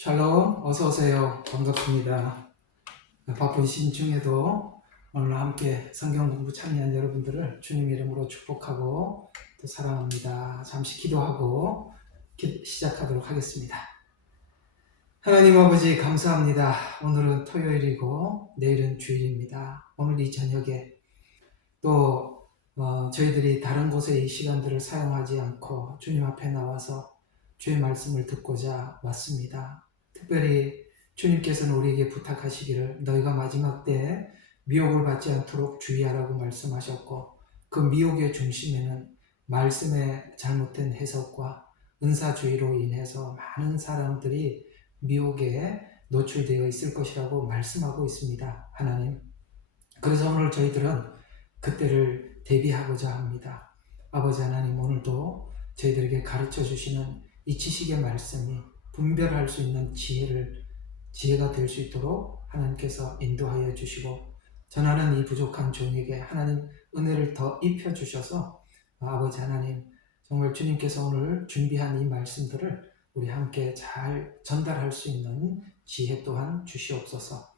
샬롬, 어서 오세요. 반갑습니다. 바쁜 시즌 중에도 오늘 함께 성경 공부 참여한 여러분들을 주님 이름으로 축복하고 또 사랑합니다. 잠시 기도하고 시작하도록 하겠습니다. 하나님 아버지 감사합니다. 오늘은 토요일이고 내일은 주일입니다. 오늘 이 저녁에 또 저희들이 다른 곳에 이 시간들을 사용하지 않고 주님 앞에 나와서 주의 말씀을 듣고자 왔습니다. 특별히 주님께서는 우리에게 부탁하시기를 너희가 마지막 때에 미혹을 받지 않도록 주의하라고 말씀하셨고, 그 미혹의 중심에는 말씀의 잘못된 해석과 은사주의로 인해서 많은 사람들이 미혹에 노출되어 있을 것이라고 말씀하고 있습니다. 하나님, 그래서 오늘 저희들은 그때를 대비하고자 합니다. 아버지 하나님, 오늘도 저희들에게 가르쳐 주시는 이 지식의 말씀이 분별할 수 있는 지혜가 될 수 있도록 하나님께서 인도하여 주시고, 전하는 이 부족한 종에게 하나님 은혜를 더 입혀 주셔서 아버지 하나님, 정말 주님께서 오늘 준비한 이 말씀들을 우리 함께 잘 전달할 수 있는 지혜 또한 주시옵소서.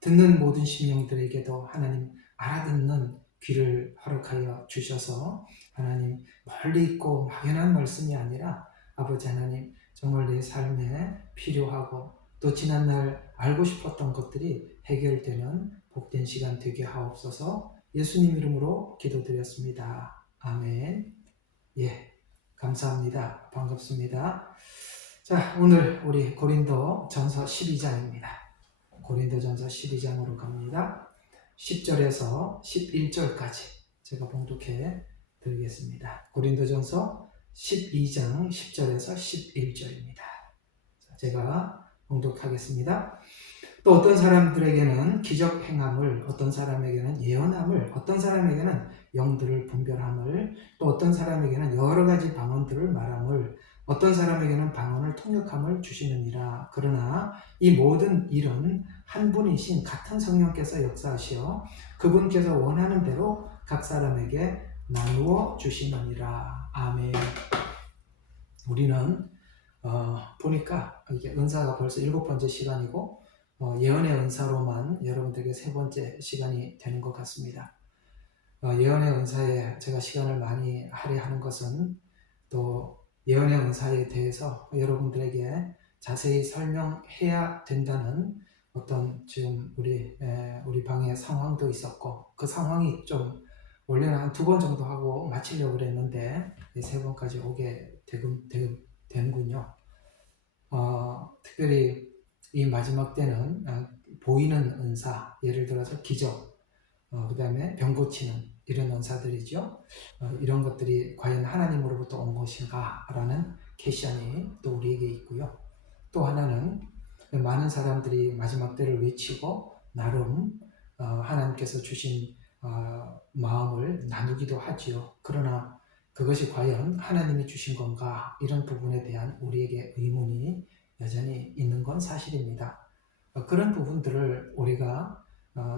듣는 모든 심령들에게도 하나님 알아듣는 귀를 허락하여 주셔서 하나님 멀리 있고 막연한 말씀이 아니라 아버지 하나님 정말 내 삶에 필요하고 또 지난날 알고 싶었던 것들이 해결되는 복된 시간 되게 하옵소서. 예수님 이름으로 기도드렸습니다. 아멘. 예, 감사합니다. 반갑습니다. 자, 오늘 우리 고린도 전서 12장입니다. 고린도전서 12장으로 갑니다. 10절에서 11절까지 제가 봉독해 드리겠습니다. 고린도전서 12장 10절에서 11절입니다. 제가 봉독하겠습니다. 또 어떤 사람들에게는 기적 행함을, 어떤 사람에게는 예언함을, 어떤 사람에게는 영들을 분별함을, 또 어떤 사람에게는 여러 가지 방언들을 말함을, 어떤 사람에게는 방언을 통역함을 주시느니라. 그러나 이 모든 일은 한 분이신 같은 성령께서 역사하시어 그분께서 원하는 대로 각 사람에게 나누어 주시느니라. 아멘. 우리는 보니까 이게 은사가 벌써 7번째 시간이고 예언의 은사로만 여러분들에게 3번째 시간이 되는 것 같습니다. 예언의 은사에 제가 시간을 많이 할애하는 것은 또 예언의 은사에 대해서 여러분들에게 자세히 설명해야 된다는 어떤 지금 우리 방의 상황도 있었고, 그 상황이 좀 원래는 한 2번 정도 하고 마치려고 그랬는데 3번까지 오게 되는군요. 특별히 이 마지막 때는 보이는 은사, 예를 들어서 기적, 그 다음에 병 고치는 이런 은사들이죠. 이런 것들이 과연 하나님으로부터 온 것인가 라는 퀘션이 또 우리에게 있고요. 또 하나는 많은 사람들이 마지막 때를 외치고 나름 하나님께서 주신 마음을 나누기도 하지요. 그러나 그것이 과연 하나님이 주신 건가, 이런 부분에 대한 우리에게 의문이 여전히 있는 건 사실입니다. 그런 부분들을 우리가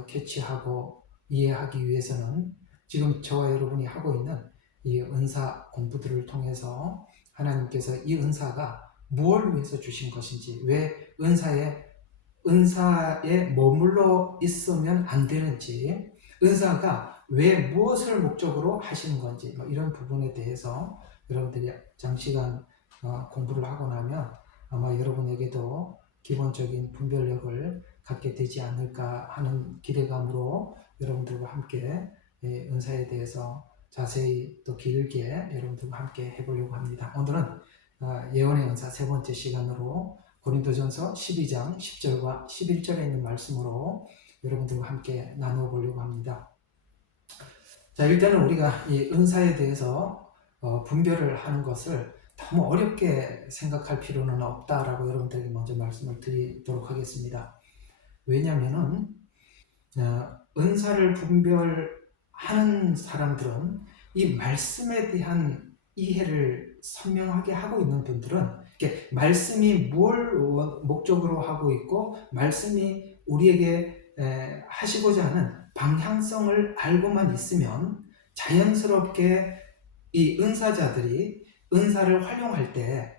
캐치하고 이해하기 위해서는 지금 저와 여러분이 하고 있는 이 은사 공부들을 통해서 하나님께서 이 은사가 무엇을 위해서 주신 것인지, 왜 은사에 머물러 있으면 안 되는지, 은사가 왜 무엇을 목적으로 하시는 건지, 이런 부분에 대해서 여러분들이 장시간 공부를 하고 나면 아마 여러분에게도 기본적인 분별력을 갖게 되지 않을까 하는 기대감으로 여러분들과 함께 은사에 대해서 자세히 또 길게 여러분들과 함께 해보려고 합니다. 오늘은 예언의 은사 3번째 시간으로 고린도전서 12장 10절과 11절에 있는 말씀으로 여러분들과 함께 나누어 보려고 합니다. 자, 일단은 우리가 이 은사에 대해서 분별을 하는 것을 너무 어렵게 생각할 필요는 없다라고 여러분들에게 먼저 말씀을 드리도록 하겠습니다. 왜냐하면은 은사를 분별하는 사람들은 이 말씀에 대한 이해를 선명하게 하고 있는 분들은, 이렇게 말씀이 뭘 목적으로 하고 있고 말씀이 우리에게 하시고자 하는 방향성을 알고만 있으면 자연스럽게 이 은사자들이 은사를 활용할 때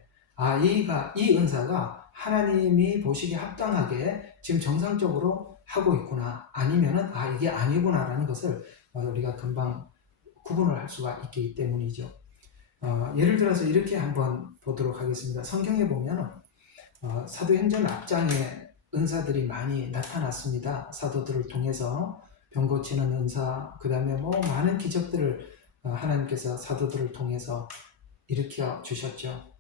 이 은사가 하나님이 보시기에 합당하게 지금 정상적으로 하고 있구나, 아니면은 이게 아니구나라는 것을 우리가 금방 구분을 할 수가 있기 때문이죠. 예를 들어서 이렇게 한번 보도록 하겠습니다. 성경에 보면 사도행전 앞장에 은사들이 많이 나타났습니다. 사도들을 통해서 병 고치는 은사, 그 다음에 많은 기적들을 하나님께서 사도들을 통해서 일으켜 주셨죠.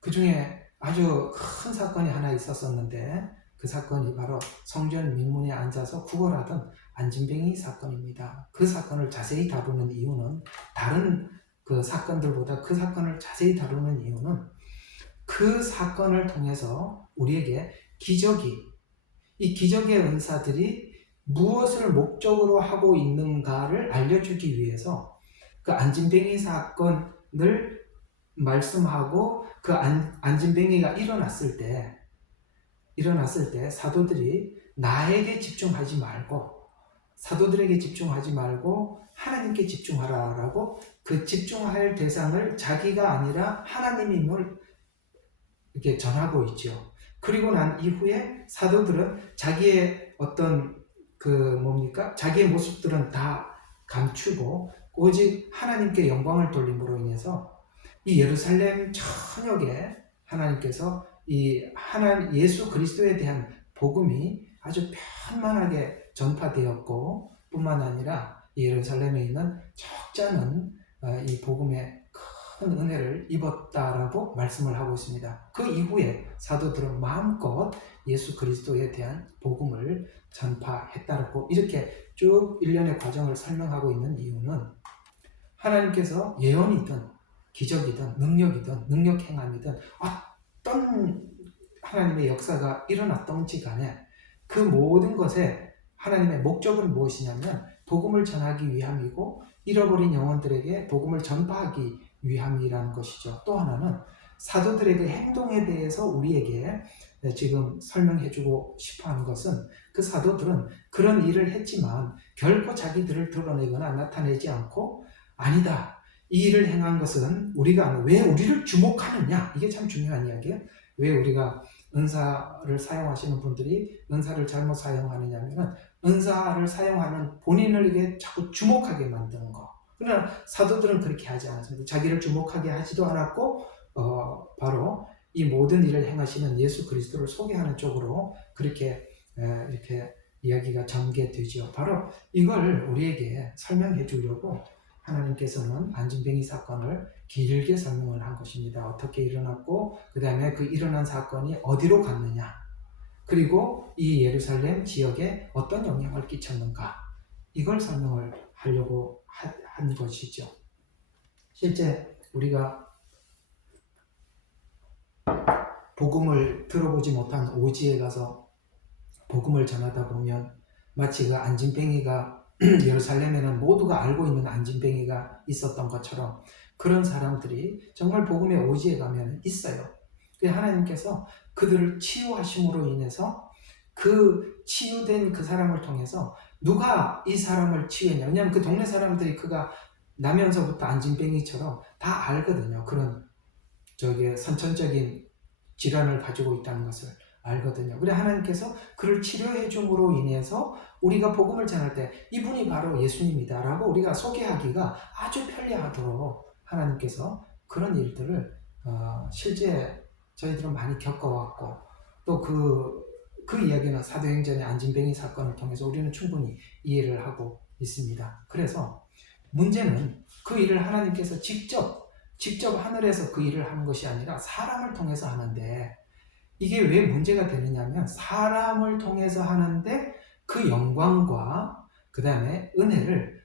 그 중에 아주 큰 사건이 하나 있었었는데, 그 사건이 바로 성전 민문에 앉아서 구걸하던 안진뱅이 사건입니다. 그 사건을 자세히 다루는 이유는, 다른 그 사건들보다 그 사건을 자세히 다루는 이유는, 그 사건을 통해서 우리에게 이 기적의 은사들이 무엇을 목적으로 하고 있는가를 알려주기 위해서 그 안진뱅이 사건을 말씀하고, 그 안진뱅이가 일어났을 때 사도들이 나에게 집중하지 말고, 사도들에게 집중하지 말고 하나님께 집중하라라고, 그 집중할 대상을 자기가 아니라 하나님임을 이렇게 전하고 있죠. 그리고 난 이후에 사도들은 자기의 어떤 자기의 모습들은 다 감추고 오직 하나님께 영광을 돌림으로 인해서 이 예루살렘 전역에 하나님께서 예수 그리스도에 대한 복음이 아주 편만하게 전파되었고, 뿐만 아니라 예루살렘에 있는 적잖은 이 복음의 큰 은혜를 입었다라고 말씀을 하고 있습니다. 그 이후에 사도들은 마음껏 예수 그리스도에 대한 복음을 전파했다라고 이렇게 쭉 일련의 과정을 설명하고 있는 이유는, 하나님께서 예언이든 기적이든 능력이든 능력 행함이든 어떤 하나님의 역사가 일어났던지 간에 그 모든 것에 하나님의 목적은 무엇이냐면 복음을 전하기 위함이고, 잃어버린 영혼들에게 복음을 전파하기 위함이라는 것이죠. 또 하나는 사도들의 그 행동에 대해서 우리에게 지금 설명해주고 싶어하는 것은, 그 사도들은 그런 일을 했지만 결코 자기들을 드러내거나 나타내지 않고, 아니다, 이 일을 행한 것은 왜 우리를 주목하느냐, 이게 참 중요한 이야기예요. 왜 우리가 은사를 사용하시는 분들이 은사를 잘못 사용하느냐면, 은사를 사용하는 본인에게 자꾸 주목하게 만드는 거. 그러나 사도들은 그렇게 하지 않았습니다. 자기를 주목하게 하지도 않았고, 바로 이 모든 일을 행하시는 예수 그리스도를 소개하는 쪽으로 그렇게 이렇게 이야기가 전개되죠. 바로 이걸 우리에게 설명해 주려고 하나님께서는 안진뱅이 사건을 길게 설명을 한 것입니다. 어떻게 일어났고, 그 다음에 그 일어난 사건이 어디로 갔느냐, 그리고 이 예루살렘 지역에 어떤 영향을 끼쳤는가, 이걸 설명을 하려고 한 것이죠. 실제 우리가 복음을 들어보지 못한 오지에 가서 복음을 전하다 보면, 마치 그 안진뱅이가 예루살렘에는 모두가 알고 있는 안진뱅이가 있었던 것처럼, 그런 사람들이 정말 복음의 오지에 가면 있어요. 하나님께서 그들을 치유하심으로 인해서 그 치유된 그 사람을 통해서 누가 이 사람을 치유했냐, 왜냐하면 그 동네 사람들이 그가 나면서부터 안진뱅이처럼 다 알거든요. 그런 선천적인 질환을 가지고 있다는 것을 알거든요. 그래 하나님께서 그를 치료해 줌으로 인해서 우리가 복음을 전할 때 이분이 바로 예수님이다 라고 우리가 소개하기가 아주 편리하도록 하나님께서 그런 일들을 실제 저희들은 많이 겪어왔고, 또 그 이야기는 사도행전의 안진뱅이 사건을 통해서 우리는 충분히 이해를 하고 있습니다. 그래서 문제는 그 일을 하나님께서 직접 하늘에서 그 일을 하는 것이 아니라 사람을 통해서 하는데, 이게 왜 문제가 되느냐면, 사람을 통해서 하는데 그 영광과 그 다음에 은혜를,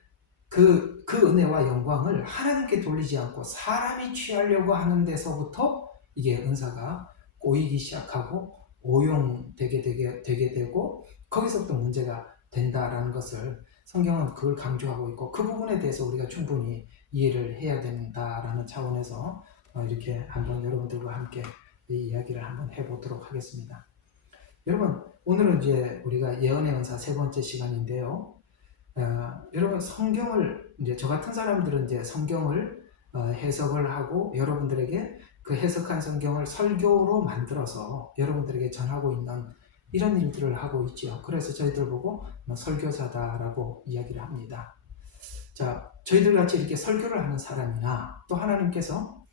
그 은혜와 영광을 하나님께 돌리지 않고 사람이 취하려고 하는 데서부터 이게 은사가 꼬이기 시작하고 오용되게 되게 되고, 거기서부터 문제가 된다라는 것을 성경은 그걸 강조하고 있고, 그 부분에 대해서 우리가 충분히 이해를 해야 된다라는 차원에서 이렇게 한번 여러분들과 함께 이 이야기를 한번 해보도록 하겠습니다. 여러분, 오늘은 이제 우리가 예언의 은사 세 번째 시간인데요. 여러분, 성경을 이제 저 같은 사람들은 이제 성경을 해석을 하고 여러분들에게 그 해석한 성경을 설교로 만들어서 여러분들에게 전하고 있는 이런 일들을 하고 있죠. 그래서 저희들 보고 설교자다라고 이야기를 합니다. 자, 저희들 같이 이렇게 설교를 하는 사람이나 또 하나님께서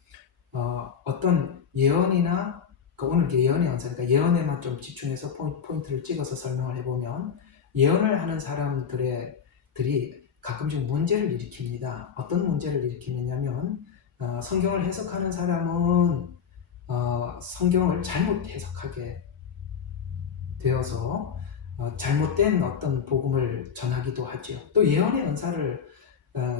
어떤 예언이나 오늘 예언의 언사니까 예언에만 좀 집중해서 포인트를 찍어서 설명을 해보면 예언을 하는 사람들이 가끔씩 문제를 일으킵니다. 어떤 문제를 일으키느냐면 성경을 해석하는 사람은 성경을 잘못 해석하게 되어서 잘못된 어떤 복음을 전하기도 하죠. 또 예언의 은사를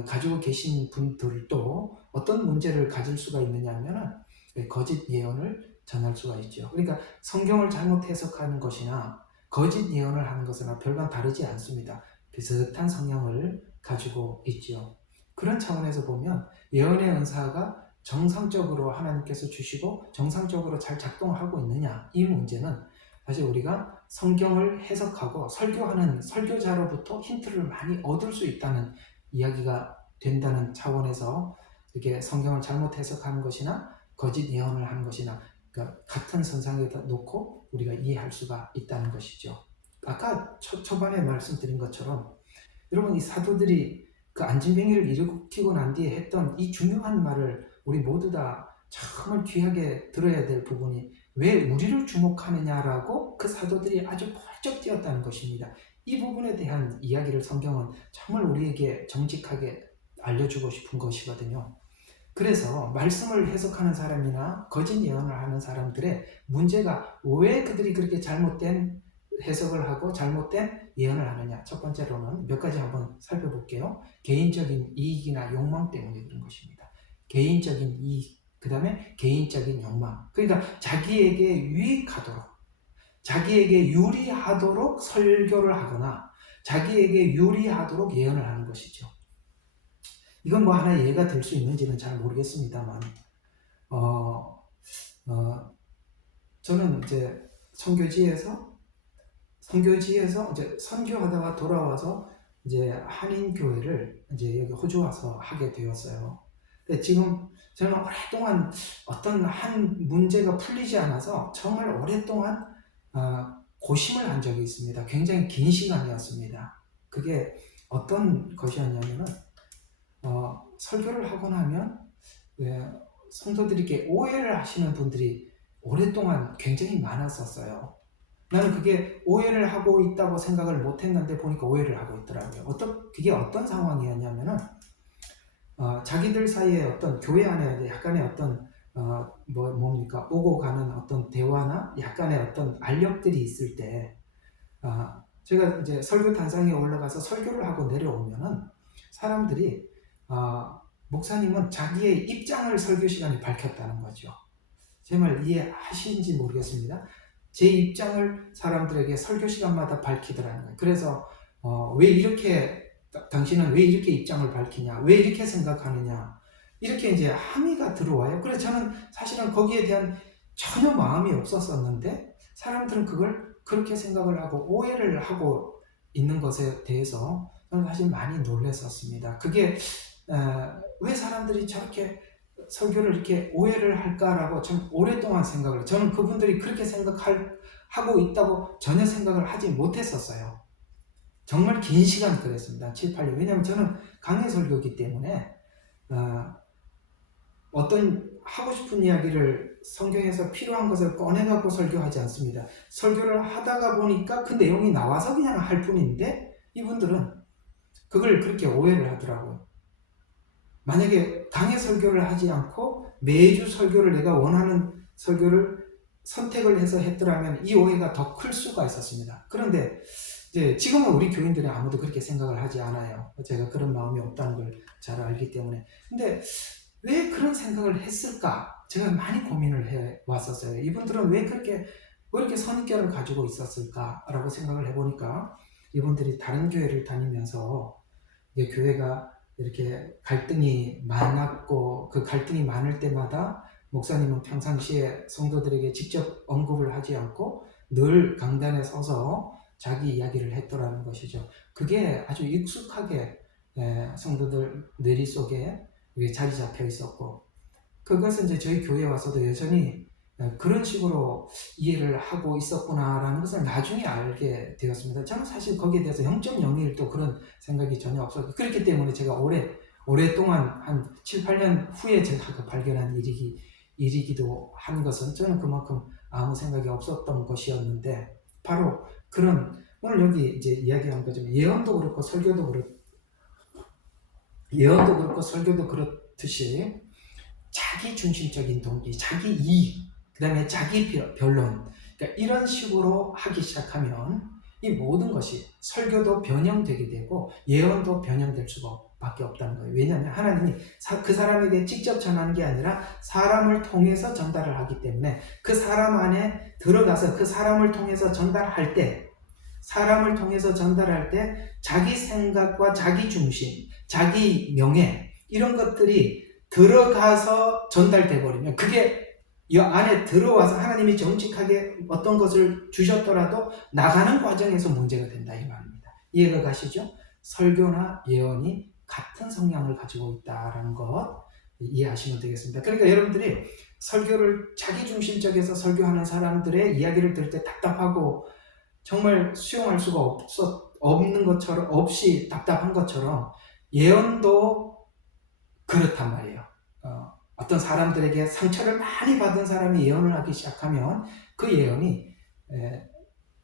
가지고 계신 분들도 어떤 문제를 가질 수가 있느냐면 거짓 예언을 전할 수가 있죠. 그러니까 성경을 잘못 해석하는 것이나 거짓 예언을 하는 것은 별반 다르지 않습니다. 비슷한 성향을 가지고 있죠. 그런 차원에서 보면 예언의 은사가 정상적으로 하나님께서 주시고 정상적으로 잘 작동하고 있느냐, 이 문제는 사실 우리가 성경을 해석하고 설교하는 설교자로부터 힌트를 많이 얻을 수 있다는 이야기가 된다는 차원에서 이렇게 성경을 잘못 해석하는 것이나 거짓 예언을 하는 것이나 그러니까 같은 선상에다 놓고 우리가 이해할 수가 있다는 것이죠. 아까 초반에 말씀드린 것처럼 여러분, 이 사도들이 그 안진뱅이를 일으키고 난 뒤에 했던 이 중요한 말을 우리 모두 다 정말 귀하게 들어야 될 부분이 왜 우리를 주목하느냐라고 그 사도들이 아주 펄쩍 뛰었다는 것입니다. 이 부분에 대한 이야기를 성경은 정말 우리에게 정직하게 알려주고 싶은 것이거든요. 그래서 말씀을 해석하는 사람이나 거짓 예언을 하는 사람들의 문제가 왜 그들이 그렇게 잘못된 해석을 하고 잘못된 예언을 하느냐. 첫 번째로는 몇 가지 한번 살펴볼게요. 개인적인 이익이나 욕망 때문에 그런 것입니다. 개인적인 이익, 그 다음에 개인적인 욕망. 그러니까 자기에게 유익하도록, 자기에게 유리하도록 설교를 하거나 자기에게 유리하도록 예언을 하는 것이죠. 이건 뭐 하나의 예가 될 수 있는지는 잘 모르겠습니다만, 저는 이제 선교지에서 이제 선교하다가 돌아와서 이제 한인교회를 이제 여기 호주 와서 하게 되었어요. 근데 지금 저는 오랫동안 어떤 한 문제가 풀리지 않아서 정말 오랫동안 고심을 한 적이 있습니다. 굉장히 긴 시간이었습니다. 그게 어떤 것이었냐면은 설교를 하고 나면 성도들에게 오해를 하시는 분들이 오랫동안 굉장히 많았었어요. 나는 그게 오해를 하고 있다고 생각을 못했는데 보니까 오해를 하고 있더라고요. 그게 어떤 상황이었냐면은 자기들 사이에 어떤 교회 안에 약간의 어떤 뭡니까 오고 가는 어떤 대화나 약간의 어떤 알력들이 있을 때 제가 이제 설교 단상에 올라가서 설교를 하고 내려오면은 사람들이 목사님은 자기의 입장을 설교 시간에 밝혔다는 거죠. 제 말 이해하시는지 모르겠습니다. 제 입장을 사람들에게 설교 시간마다 밝히더라는 거예요. 그래서 왜 이렇게 당신은 왜 이렇게 입장을 밝히냐, 왜 이렇게 생각하느냐, 이렇게 이제 항의가 들어와요. 그래서 저는 사실은 거기에 대한 전혀 마음이 없었었는데 사람들은 그걸 그렇게 생각을 하고 오해를 하고 있는 것에 대해서 저는 사실 많이 놀랐었습니다. 그게 왜 사람들이 저렇게 설교를 이렇게 오해를 할까라고 참 오랫동안 생각을 해요. 저는 그분들이 그렇게 생각하고 있다고 전혀 생각을 하지 못했었어요. 정말 긴 시간 그랬습니다. 7, 8년. 왜냐하면 저는 강해 설교이기 때문에 어떤 하고 싶은 이야기를 성경에서 필요한 것을 꺼내갖고 설교하지 않습니다. 설교를 하다가 보니까 그 내용이 나와서 그냥 할 뿐인데 이분들은 그걸 그렇게 오해를 하더라고요. 만약에 강의 설교를 하지 않고 매주 설교를 내가 원하는 설교를 선택을 해서 했더라면 이 오해가 더 클 수가 있었습니다. 그런데 이제 지금은 우리 교인들이 아무도 그렇게 생각을 하지 않아요. 제가 그런 마음이 없다는 걸 잘 알기 때문에. 근데 왜 그런 생각을 했을까? 제가 많이 고민을 해 왔었어요. 이분들은 왜 이렇게 선입견을 가지고 있었을까라고 생각을 해보니까 이분들이 다른 교회를 다니면서 이게 교회가 이렇게 갈등이 많았고 그 갈등이 많을 때마다 목사님은 평상시에 성도들에게 직접 언급을 하지 않고 늘 강단에 서서 자기 이야기를 했더라는 것이죠. 그게 아주 익숙하게 성도들 뇌리 속에 자리 잡혀 있었고 그것은 이제 저희 교회에 와서도 여전히 그런 식으로 이해를 하고 있었구나라는 것을 나중에 알게 되었습니다. 저는 사실 거기에 대해서 0.01도 그런 생각이 전혀 없었고, 그렇기 때문에 제가 오랫동안 한 7, 8년 후에 제가 발견한 일이기도 한 것은 저는 그만큼 아무 생각이 없었던 것이었는데, 바로 그런 오늘 여기 이제 이야기한 거지만 예언도 그렇고 설교도 그렇듯이 자기 중심적인 동기, 자기 이익, 그 다음에 자기 변론, 그러니까 이런 식으로 하기 시작하면 이 모든 것이 설교도 변형되게 되고 예언도 변형될 수밖에 없다는 거예요. 왜냐하면 하나님이 그 사람에게 직접 전하는 게 아니라 사람을 통해서 전달을 하기 때문에 그 사람 안에 들어가서 그 사람을 통해서 전달할 때 자기 생각과 자기 중심, 자기 명예 이런 것들이 들어가서 전달돼 버리면 그게 이 안에 들어와서 하나님이 정직하게 어떤 것을 주셨더라도 나가는 과정에서 문제가 된다 이 말입니다. 이해가 가시죠? 설교나 예언이 같은 성향을 가지고 있다라는 것 이해하시면 되겠습니다. 그러니까 여러분들이 설교를 자기중심적에서 설교하는 사람들의 이야기를 들을 때 답답하고 정말 수용할 수가 없는 것처럼, 없이 답답한 것처럼 예언도 그렇단 말이에요. 어떤 사람들에게 상처를 많이 받은 사람이 예언을 하기 시작하면 그 예언이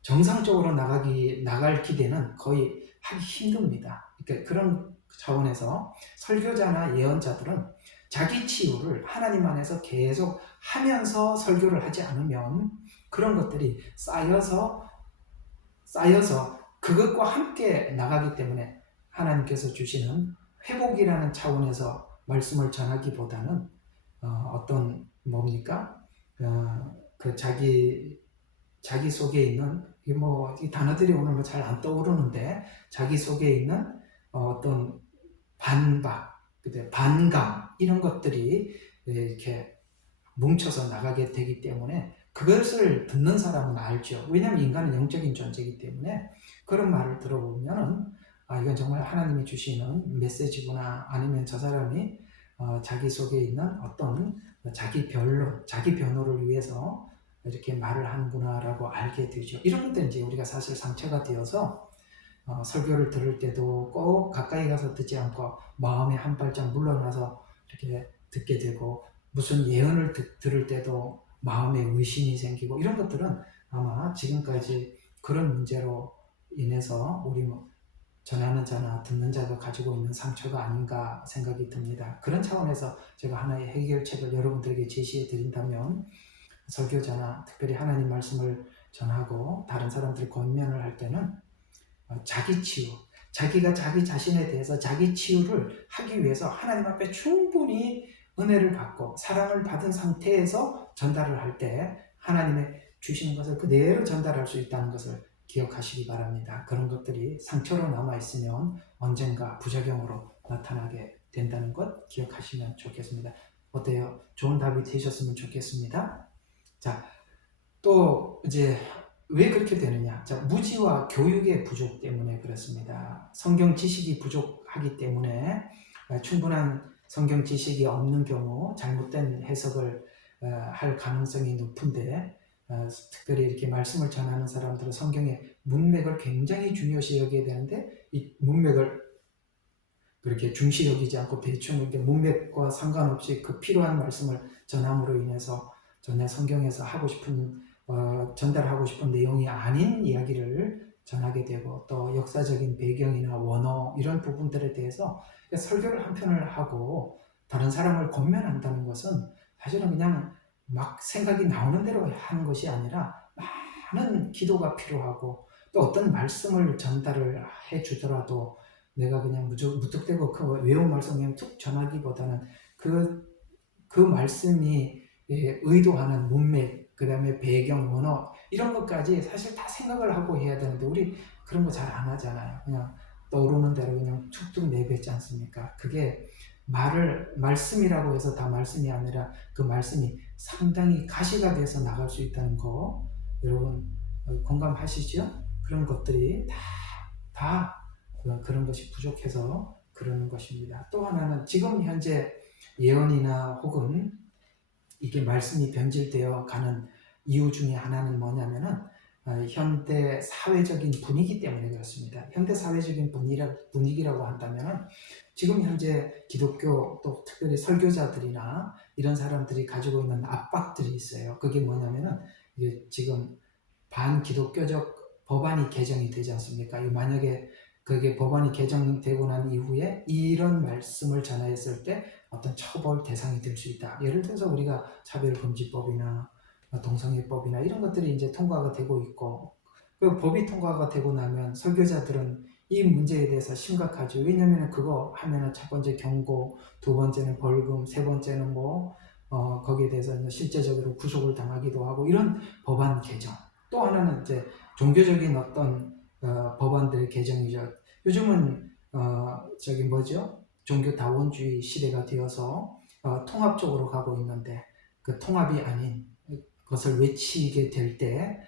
정상적으로 나갈 기대는 거의 하기 힘듭니다. 그러니까 그런 차원에서 설교자나 예언자들은 자기 치유를 하나님 안에서 계속 하면서 설교를 하지 않으면 그런 것들이 쌓여서 그것과 함께 나가기 때문에 하나님께서 주시는 회복이라는 차원에서 말씀을 전하기보다는 어떤 뭡니까? 그 자기 속에 있는 이 단어들이 오늘 잘 안 떠오르는데 자기 속에 있는 어떤 반박, 반감 이런 것들이 이렇게 뭉쳐서 나가게 되기 때문에 그것을 듣는 사람은 알죠. 왜냐하면 인간은 영적인 존재이기 때문에 그런 말을 들어보면은 이건 정말 하나님이 주시는 메시지구나, 아니면 저 사람이 자기 속에 있는 어떤 자기 변호를 위해서 이렇게 말을 하는구나라고 알게 되죠. 이런 것들 이제 우리가 사실 상처가 되어서 설교를 들을 때도 꼭 가까이 가서 듣지 않고 마음에 한 발짝 물러나서 이렇게 듣게 되고, 무슨 예언을 들을 때도 마음에 의심이 생기고, 이런 것들은 아마 지금까지 그런 문제로 인해서 우리 전하는 자나 듣는 자가 가지고 있는 상처가 아닌가 생각이 듭니다. 그런 차원에서 제가 하나의 해결책을 여러분들에게 제시해 드린다면, 설교자나 특별히 하나님 말씀을 전하고 다른 사람들 권면을 할 때는 자기 치유, 자기가 자기 자신에 대해서 자기 치유를 하기 위해서 하나님 앞에 충분히 은혜를 받고 사랑을 받은 상태에서 전달을 할 때 하나님의 주시는 것을 그대로 전달할 수 있다는 것을 기억하시기 바랍니다. 그런 것들이 상처로 남아있으면 언젠가 부작용으로 나타나게 된다는 것 기억하시면 좋겠습니다. 어때요? 좋은 답이 되셨으면 좋겠습니다. 자, 또 이제 왜 그렇게 되느냐? 자, 무지와 교육의 부족 때문에 그렇습니다. 성경 지식이 부족하기 때문에 충분한 성경 지식이 없는 경우 잘못된 해석을 할 가능성이 높은데, 특별히 이렇게 말씀을 전하는 사람들은 성경의 문맥을 굉장히 중요시 여겨야 되는데 이 문맥을 그렇게 중시 여기지 않고 대충 이렇게 문맥과 상관없이 그 필요한 말씀을 전함으로 인해서 전에 성경에서 하고 싶은 전달하고 싶은 내용이 아닌 이야기를 전하게 되고, 또 역사적인 배경이나 원어 이런 부분들에 대해서 설교를 한 편을 하고 다른 사람을 권면한다는 것은 사실은 그냥 막 생각이 나오는 대로 하는 것이 아니라 많은 기도가 필요하고, 또 어떤 말씀을 전달을 해주더라도 내가 그냥 무턱대고 그 외운 말씀 그냥 툭 전하기보다는 그 말씀이 의도하는 문맥, 그 다음에 배경, 원어 이런 것까지 사실 다 생각을 하고 해야 되는데 우리 그런 거 잘 안 하잖아요. 그냥 떠오르는 대로 그냥 툭툭 내뱉지 않습니까? 그게 말씀이라고 해서 다 말씀이 아니라 그 말씀이 상당히 가시가 돼서 나갈 수 있다는 거 여러분 공감하시죠? 그런 것들이 다 그런 것이 부족해서 그러는 것입니다. 또 하나는 지금 현재 예언이나 혹은 이게 말씀이 변질되어 가는 이유 중에 하나는 뭐냐면은 현대 사회적인 분위기 때문에 그렇습니다. 현대 사회적인 분위기라고 한다면은 지금 현재 기독교 또 특별히 설교자들이나 이런 사람들이 가지고 있는 압박들이 있어요. 그게 뭐냐면은 이게 지금 반기독교적 법안이 개정이 되지 않습니까? 만약에 그게 법안이 개정되고 난 이후에 이런 말씀을 전하였을 때 어떤 처벌 대상이 될 수 있다. 예를 들어서 우리가 차별금지법이나 동성애법이나 이런 것들이 이제 통과가 되고 있고, 그 법이 통과가 되고 나면 설교자들은 이 문제에 대해서 심각하죠. 왜냐하면 그거 하면은 첫 번째 경고, 두 번째는 벌금, 세 번째는 거기에 대해서 실제적으로 구속을 당하기도 하고 이런 법안 개정. 또 하나는 이제 종교적인 어떤 법안들의 개정이죠. 요즘은 종교다원주의 시대가 되어서 통합적으로 가고 있는데 그 통합이 아닌 것을 외치게 될 때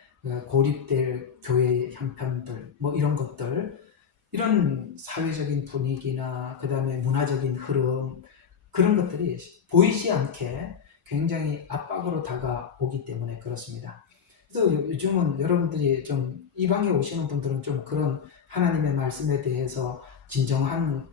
고립될 교회의 형편들 이런 것들, 이런 사회적인 분위기나 그 다음에 문화적인 흐름, 그런 것들이 보이지 않게 굉장히 압박으로 다가오기 때문에 그렇습니다. 그래서 요즘은 여러분들이 좀 이방에 오시는 분들은 좀 그런 하나님의 말씀에 대해서 진정한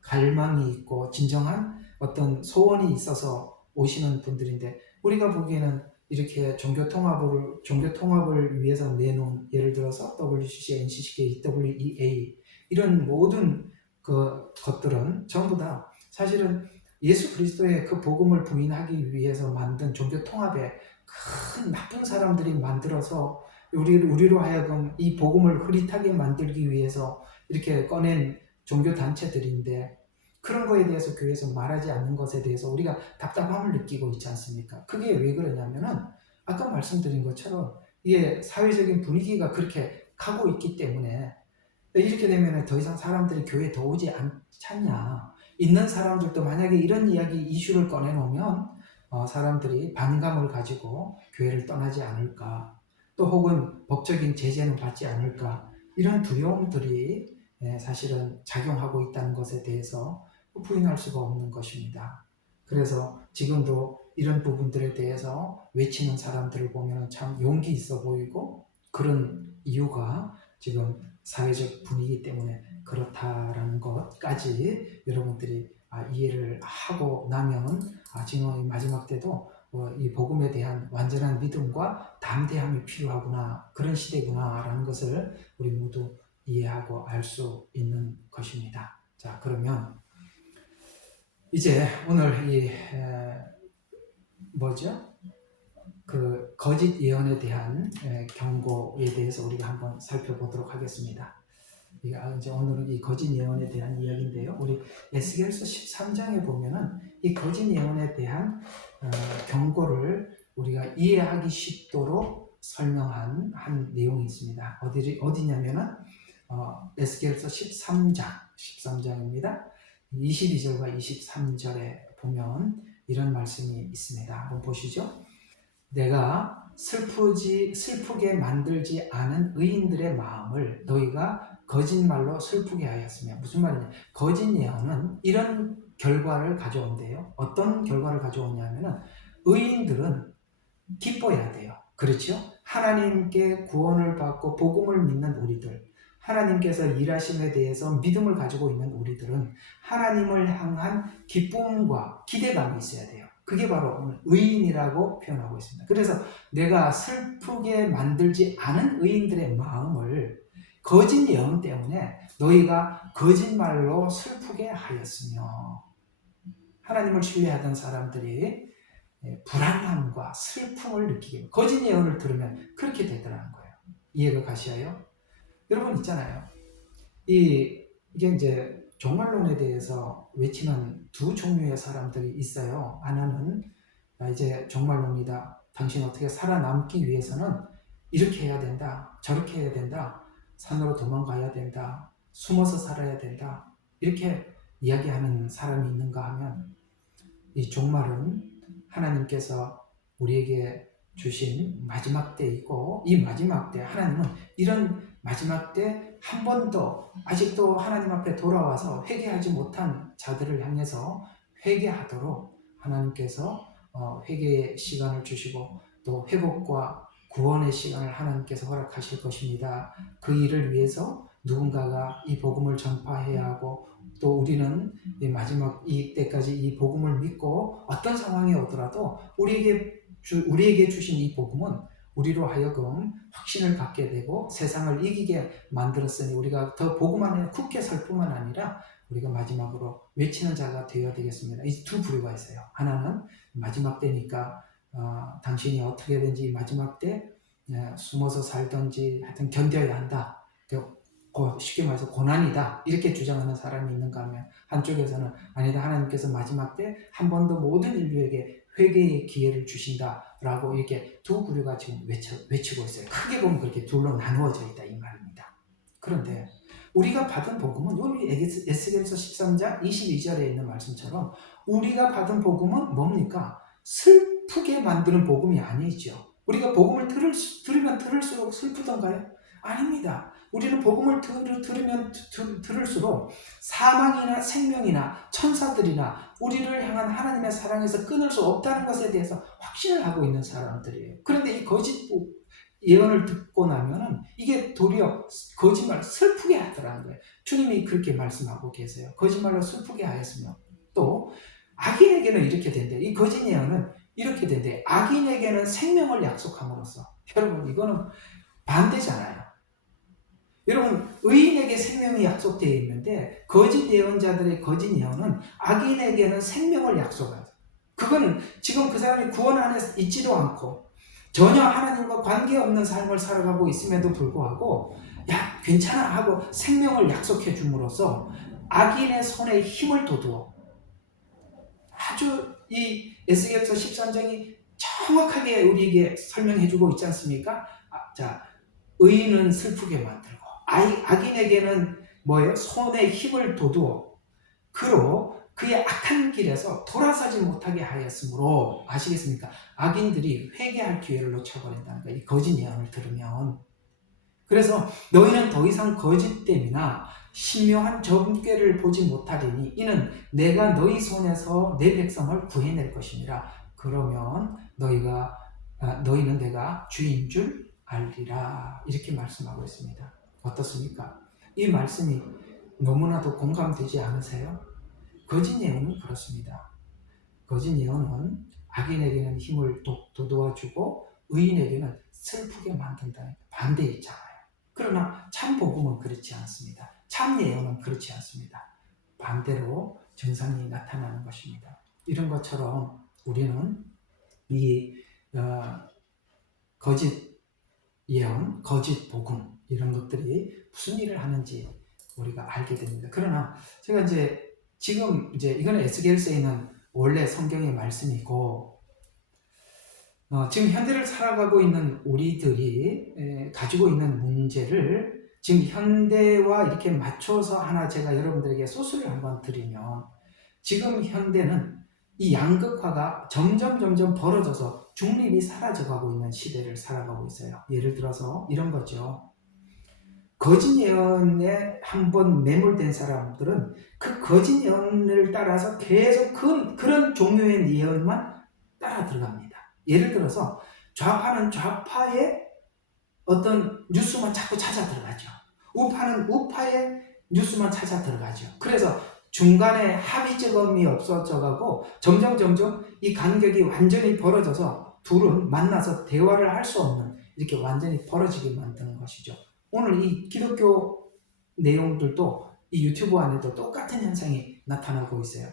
갈망이 있고 진정한 어떤 소원이 있어서 오시는 분들인데, 우리가 보기에는 이렇게 종교 통합을 위해서 내놓은, 예를 들어서 WCC, NCCK, WEA 이런 모든 그 것들은 전부 다 사실은 예수 그리스도의 그 복음을 부인하기 위해서 만든 종교 통합에 큰 나쁜 사람들이 만들어서 우리로 하여금 이 복음을 흐릿하게 만들기 위해서 이렇게 꺼낸 종교 단체들인데, 그런 거에 대해서 교회에서 말하지 않는 것에 대해서 우리가 답답함을 느끼고 있지 않습니까? 그게 왜 그러냐면은 아까 말씀드린 것처럼 이게 사회적인 분위기가 그렇게 가고 있기 때문에, 이렇게 되면 더 이상 사람들이 교회에 더 오지 않냐. 있는 사람들도 만약에 이런 이야기 이슈를 꺼내놓으면 사람들이 반감을 가지고 교회를 떠나지 않을까, 또 혹은 법적인 제재는 받지 않을까, 이런 두려움들이 사실은 작용하고 있다는 것에 대해서 부인할 수가 없는 것입니다. 그래서 지금도 이런 부분들에 대해서 외치는 사람들을 보면 참 용기 있어 보이고, 그런 이유가 지금 사회적 분위기 때문에 그렇다라는 것까지 여러분들이 이해를 하고 나면 지금 마지막 때도 이 복음에 대한 완전한 믿음과 담대함이 필요하구나, 그런 시대구나 라는 것을 우리 모두 이해하고 알 수 있는 것입니다. 자, 그러면 이제 오늘 그 거짓 예언에 대한 경고에 대해서 우리가 한번 살펴보도록 하겠습니다. 이제 오늘은 이 거짓 예언에 대한 이야기인데요. 우리 에스겔서 13장에 보면은 이 거짓 예언에 대한 경고를 우리가 이해하기 쉽도록 설명한 한 내용이 있습니다. 어디냐면은 에스겔서 13장입니다. 22절과 23절에 보면 이런 말씀이 있습니다. 한번 보시죠. 내가 슬프게 만들지 않은 의인들의 마음을 너희가 거짓말로 슬프게 하였으며. 무슨 말이냐? 거짓 예언은 이런 결과를 가져온대요. 어떤 결과를 가져오냐면은 의인들은 기뻐해야 돼요. 그렇죠? 하나님께 구원을 받고 복음을 믿는 우리들, 하나님께서 일하심에 대해서 믿음을 가지고 있는 우리들은 하나님을 향한 기쁨과 기대감이 있어야 돼요. 그게 바로 의인이라고 표현하고 있습니다. 그래서 내가 슬프게 만들지 않은 의인들의 마음을 거짓 예언 때문에 너희가 거짓말로 슬프게 하였으며, 하나님을 신뢰하던 사람들이 불안함과 슬픔을 느끼게, 거짓 예언을 들으면 그렇게 되더라는 거예요. 이해가 가시나요? 여러분 있잖아요. 이게 이제 종말론에 대해서 외치는 두 종류의 사람들이 있어요. 하나는 이제 종말론이다. 당신 어떻게 살아남기 위해서는 이렇게 해야 된다. 저렇게 해야 된다. 산으로 도망가야 된다. 숨어서 살아야 된다. 이렇게 이야기하는 사람이 있는가 하면, 이 종말은 하나님께서 우리에게 주신 마지막 때이고, 이 마지막 때 하나님은 이런 마지막 때 한 번 더 아직도 하나님 앞에 돌아와서 회개하지 못한 자들을 향해서 회개하도록 하나님께서 회개의 시간을 주시고 또 회복과 구원의 시간을 하나님께서 허락하실 것입니다. 그 일을 위해서 누군가가 이 복음을 전파해야 하고 또 우리는 이 마지막 이 때까지 이 복음을 믿고 어떤 상황이 오더라도 우리에게 주신 이 복음은 우리로 하여금 확신을 갖게 되고 세상을 이기게 만들었으니 우리가 더 복음 안에 굳게 설 뿐만 아니라 우리가 마지막으로 외치는 자가 되어야 되겠습니다. 이 두 부류가 있어요. 하나는 마지막 때니까 당신이 어떻게든지 마지막 때 숨어서 살든지 하여튼 견뎌야 한다. 쉽게 말해서 고난이다. 이렇게 주장하는 사람이 있는가 하면 한쪽에서는 아니다. 하나님께서 마지막 때 한 번 더 모든 인류에게 회개의 기회를 주신다라고 이렇게 두 부류가 지금 외치고 있어요. 크게 보면 그렇게 둘로 나누어져 있다 이 말입니다. 그런데 우리가 받은 복음은 우리 에스겔서 13장 22절에 있는 말씀처럼 우리가 받은 복음은 뭡니까? 슬프게 만드는 복음이 아니죠. 우리가 복음을 들으면 들을수록 슬프던가요? 아닙니다. 우리는 복음을 들으면 들을수록 사망이나 생명이나 천사들이나 우리를 향한 하나님의 사랑에서 끊을 수 없다는 것에 대해서 확신을 하고 있는 사람들이에요. 그런데 이 거짓 예언을 듣고 나면은 이게 도리어 거짓말 슬프게 하더라는 거예요. 주님이 그렇게 말씀하고 계세요. 거짓말로 슬프게 하였으며 또 악인에게는 이렇게 된대. 이 거짓 예언은 이렇게 된대. 악인에게는 생명을 약속함으로써 여러분 이거는 반대잖아요. 여러분 의인에게 생명이 약속되어 있는데 거짓 예언자들의 거짓 예언은 악인에게는 생명을 약속하죠. 그건 지금 그 사람이 구원 안에 있지도 않고 전혀 하나님과 관계없는 삶을 살아가고 있음에도 불구하고 야 괜찮아 하고 생명을 약속해 줌으로써 악인의 손에 힘을 돋워 아주 이 에스겔서 13장이 정확하게 우리에게 설명해 주고 있지 않습니까? 자, 의인은 슬프게 만들고 악인에게는 뭐예요? 손에 힘을 돋워 그로 그의 악한 길에서 돌아서지 못하게 하였으므로 아시겠습니까? 악인들이 회개할 기회를 놓쳐버린다는 거예요. 이 거짓 예언을 들으면. 그래서 너희는 더 이상 거짓됨이나 신묘한 점괘를 보지 못하리니 이는 내가 너희 손에서 내 백성을 구해낼 것이니라. 그러면 너희는 내가 주인 줄 알리라. 이렇게 말씀하고 있습니다. 어떻습니까? 이 말씀이 너무나도 공감되지 않으세요? 거짓 예언은 그렇습니다. 거짓 예언은 악인에게는 힘을 돋워주고 의인에게는 슬프게 만든다는 반대 있잖아요. 그러나 참 복음은 그렇지 않습니다. 참 예언은 그렇지 않습니다. 반대로 증상이 나타나는 것입니다. 이런 것처럼 우리는 이 거짓 예언, 거짓 복음 이런 것들이 무슨 일을 하는지 우리가 알게 됩니다. 그러나 제가 지금 이거는 에스겔서에 있는 원래 성경의 말씀이고 지금 현대를 살아가고 있는 우리들이 가지고 있는 문제를 지금 현대와 이렇게 맞춰서 하나 제가 여러분들에게 소스를 한번 드리면 지금 현대는 이 양극화가 점점 벌어져서 중립이 사라져가고 있는 시대를 살아가고 있어요. 예를 들어서 이런 거죠. 거짓 예언에 한번 매몰된 사람들은 그 거짓 예언을 따라서 계속 그런 종류의 예언만 따라 들어갑니다. 예를 들어서 좌파는 좌파의 어떤 뉴스만 자꾸 찾아 들어가죠. 우파는 우파의 뉴스만 찾아 들어가죠. 그래서 중간에 합의점이 없어져가고 점점 이 간격이 완전히 벌어져서 둘은 만나서 대화를 할 수 없는 이렇게 완전히 벌어지게 만드는 것이죠. 오늘 이 기독교 내용들도 이 유튜브 안에도 똑같은 현상이 나타나고 있어요.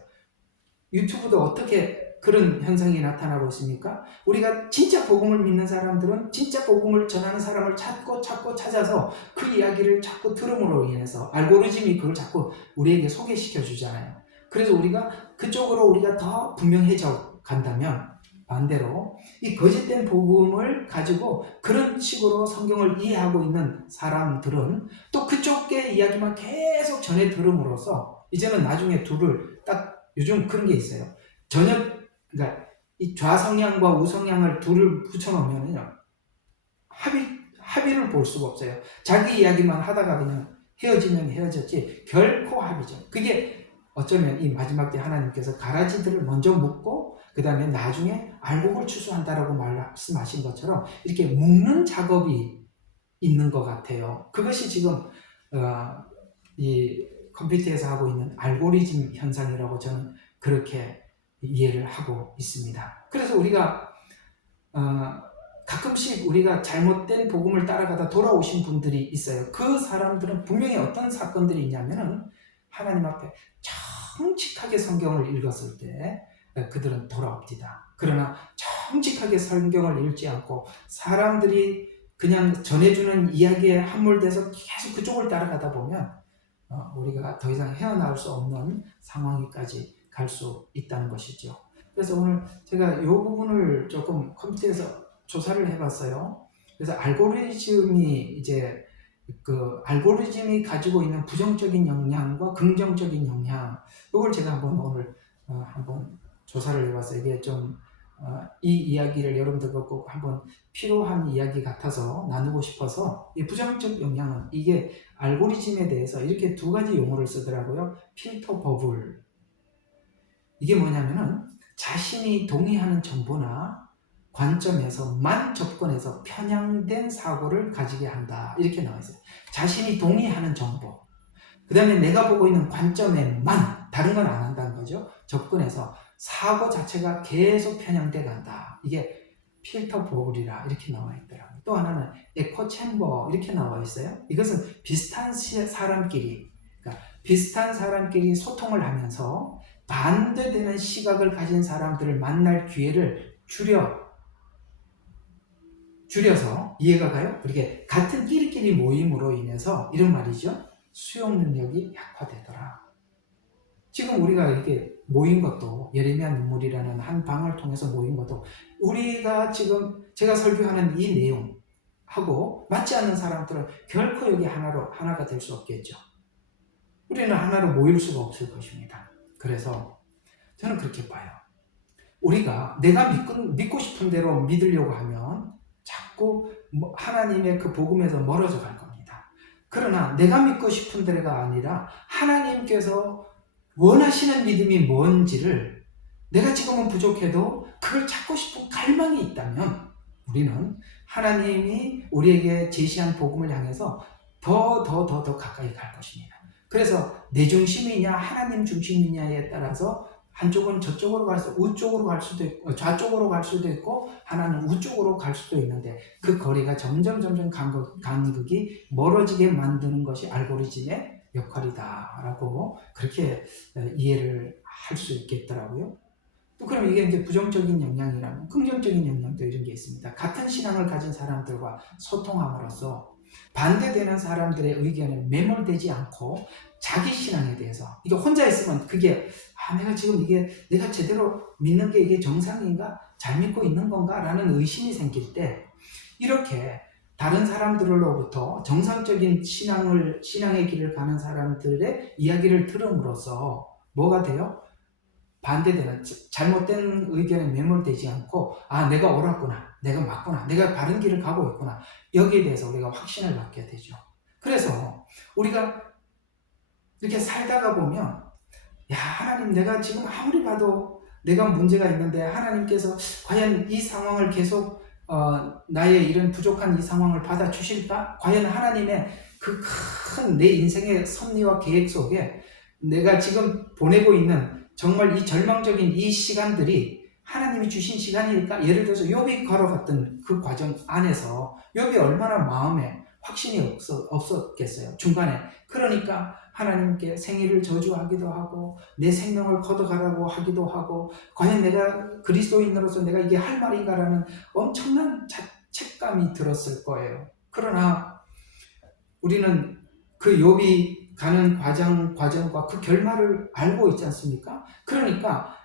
유튜브도 어떻게 그런 현상이 나타나고 있습니까? 우리가 진짜 복음을 믿는 사람들은 진짜 복음을 전하는 사람을 찾고 찾아서 그 이야기를 자꾸 들음으로 인해서 알고리즘이 그걸 자꾸 우리에게 소개시켜 주잖아요. 그래서 우리가 그쪽으로 우리가 더 분명해져 간다면 반대로 이 거짓된 복음을 가지고 그런 식으로 성경을 이해하고 있는 사람들은 또 그쪽의 이야기만 계속 전해 들음으로써 이제는 나중에 둘을 딱 요즘 그런 게 있어요. 그러니까 이 좌성향과 우성향을 둘을 붙여놓으면요 합의를 볼 수가 없어요. 자기 이야기만 하다가 그냥 헤어지면 헤어졌지 결코 합의죠. 그게 어쩌면 이 마지막 때 하나님께서 가라지들을 먼저 묶고 그 다음에 나중에 알곡을 추수한다라고 말씀하신 것처럼 이렇게 묶는 작업이 있는 것 같아요. 그것이 지금 이 컴퓨터에서 하고 있는 알고리즘 현상이라고 저는 그렇게 이해를 하고 있습니다. 그래서 우리가 가끔씩 우리가 잘못된 복음을 따라가다 돌아오신 분들이 있어요. 그 사람들은 분명히 어떤 사건들이 있냐면은 하나님 앞에 정직하게 성경을 읽었을 때 그들은 돌아옵니다. 그러나 정직하게 성경을 읽지 않고 사람들이 그냥 전해주는 이야기에 함몰돼서 계속 그쪽을 따라가다 보면 우리가 더 이상 헤어나올 수 없는 상황까지 갈 수 있다는 것이죠. 그래서 오늘 제가 이 부분을 조금 컴퓨터에서 조사를 해봤어요. 그래서 알고리즘이 가지고 있는 부정적인 영향과 긍정적인 영향, 이걸 제가 오늘 한번 조사를 해봤어요. 이게 좀 이 이야기를 여러분들과 꼭 한번 필요한 이야기 같아서 나누고 싶어서, 이 부정적 영향은 이게 알고리즘에 대해서 이렇게 두 가지 용어를 쓰더라고요. 필터 버블. 이게 뭐냐면은 자신이 동의하는 정보나 관점에서만 접근해서 편향된 사고를 가지게 한다, 이렇게 나와 있어요. 자신이 동의하는 정보, 그 다음에 내가 보고 있는 관점에만, 다른 건 안 한다는 거죠. 접근해서 사고 자체가 계속 편향돼 간다. 이게 필터 버블이라 이렇게 나와 있더라고요. 또 하나는 에코 챔버 이렇게 나와 있어요. 이것은 비슷한 사람끼리, 그러니까 비슷한 사람끼리 소통을 하면서 반대되는 시각을 가진 사람들을 만날 기회를 줄여서, 이해가 가요? 이렇게 같은 끼리끼리 모임으로 인해서 이런 말이죠. 수용 능력이 약화되더라. 지금 우리가 이렇게 모인 것도, 예레미야 눈물이라는 한 방을 통해서 모인 것도, 우리가 지금 제가 설교하는 이 내용하고 맞지 않는 사람들은 결코 여기 하나가 될 수 없겠죠. 우리는 하나로 모일 수가 없을 것입니다. 그래서 저는 그렇게 봐요. 우리가 내가 믿고 싶은 대로 믿으려고 하면 자꾸 하나님의 그 복음에서 멀어져 갈 겁니다. 그러나 내가 믿고 싶은 대로가 아니라 하나님께서 원하시는 믿음이 뭔지를, 내가 지금은 부족해도 그걸 찾고 싶은 갈망이 있다면 우리는 하나님이 우리에게 제시한 복음을 향해서 더 가까이 갈 것입니다. 그래서 내 중심이냐 하나님 중심이냐에 따라서 한쪽은 저쪽으로 가서 우쪽으로 갈 수도 있고 좌쪽으로 갈 수도 있고 하나는 우쪽으로 갈 수도 있는데, 그 거리가 점점 간극이 멀어지게 만드는 것이 알고리즘의 역할이다라고 그렇게 이해를 할 수 있겠더라고요. 또 그럼 이게 이제 부정적인 영향이라면 긍정적인 영향도 이런 게 있습니다. 같은 신앙을 가진 사람들과 소통함으로써 반대되는 사람들의 의견에 매몰되지 않고 자기 신앙에 대해서, 이게 혼자 있으면 그게 내가 지금 이게 내가 제대로 믿는 게 이게 정상인가? 잘 믿고 있는 건가? 라는 의심이 생길 때 이렇게 다른 사람들로부터 정상적인 신앙의 길을 가는 사람들의 이야기를 들음으로써 뭐가 돼요? 반대되는 잘못된 의견에 매몰되지 않고 내가 옳았구나, 내가 맞구나, 내가 바른 길을 가고 있구나, 여기에 대해서 우리가 확신을 갖게 되죠. 그래서 우리가 이렇게 살다가 보면 하나님, 내가 지금 아무리 봐도 내가 문제가 있는데 하나님께서 과연 이 상황을 계속 나의 이런 부족한 이 상황을 받아주실까? 과연 하나님의 그 큰 내 인생의 섭리와 계획 속에 내가 지금 보내고 있는 정말 이 절망적인 이 시간들이 하나님이 주신 시간일까? 예를 들어서 욥이 걸어갔던 그 과정 안에서 욥이 얼마나 마음에 확신이 없었겠어요, 중간에. 그러니까 하나님께 생일을 저주하기도 하고 내 생명을 걷어가라고 하기도 하고, 과연 내가 그리스도인으로서 내가 이게 할 말인가라는 엄청난 자책감이 들었을 거예요. 그러나 우리는 그 욥이 가는 과정과 그 결말을 알고 있지 않습니까? 그러니까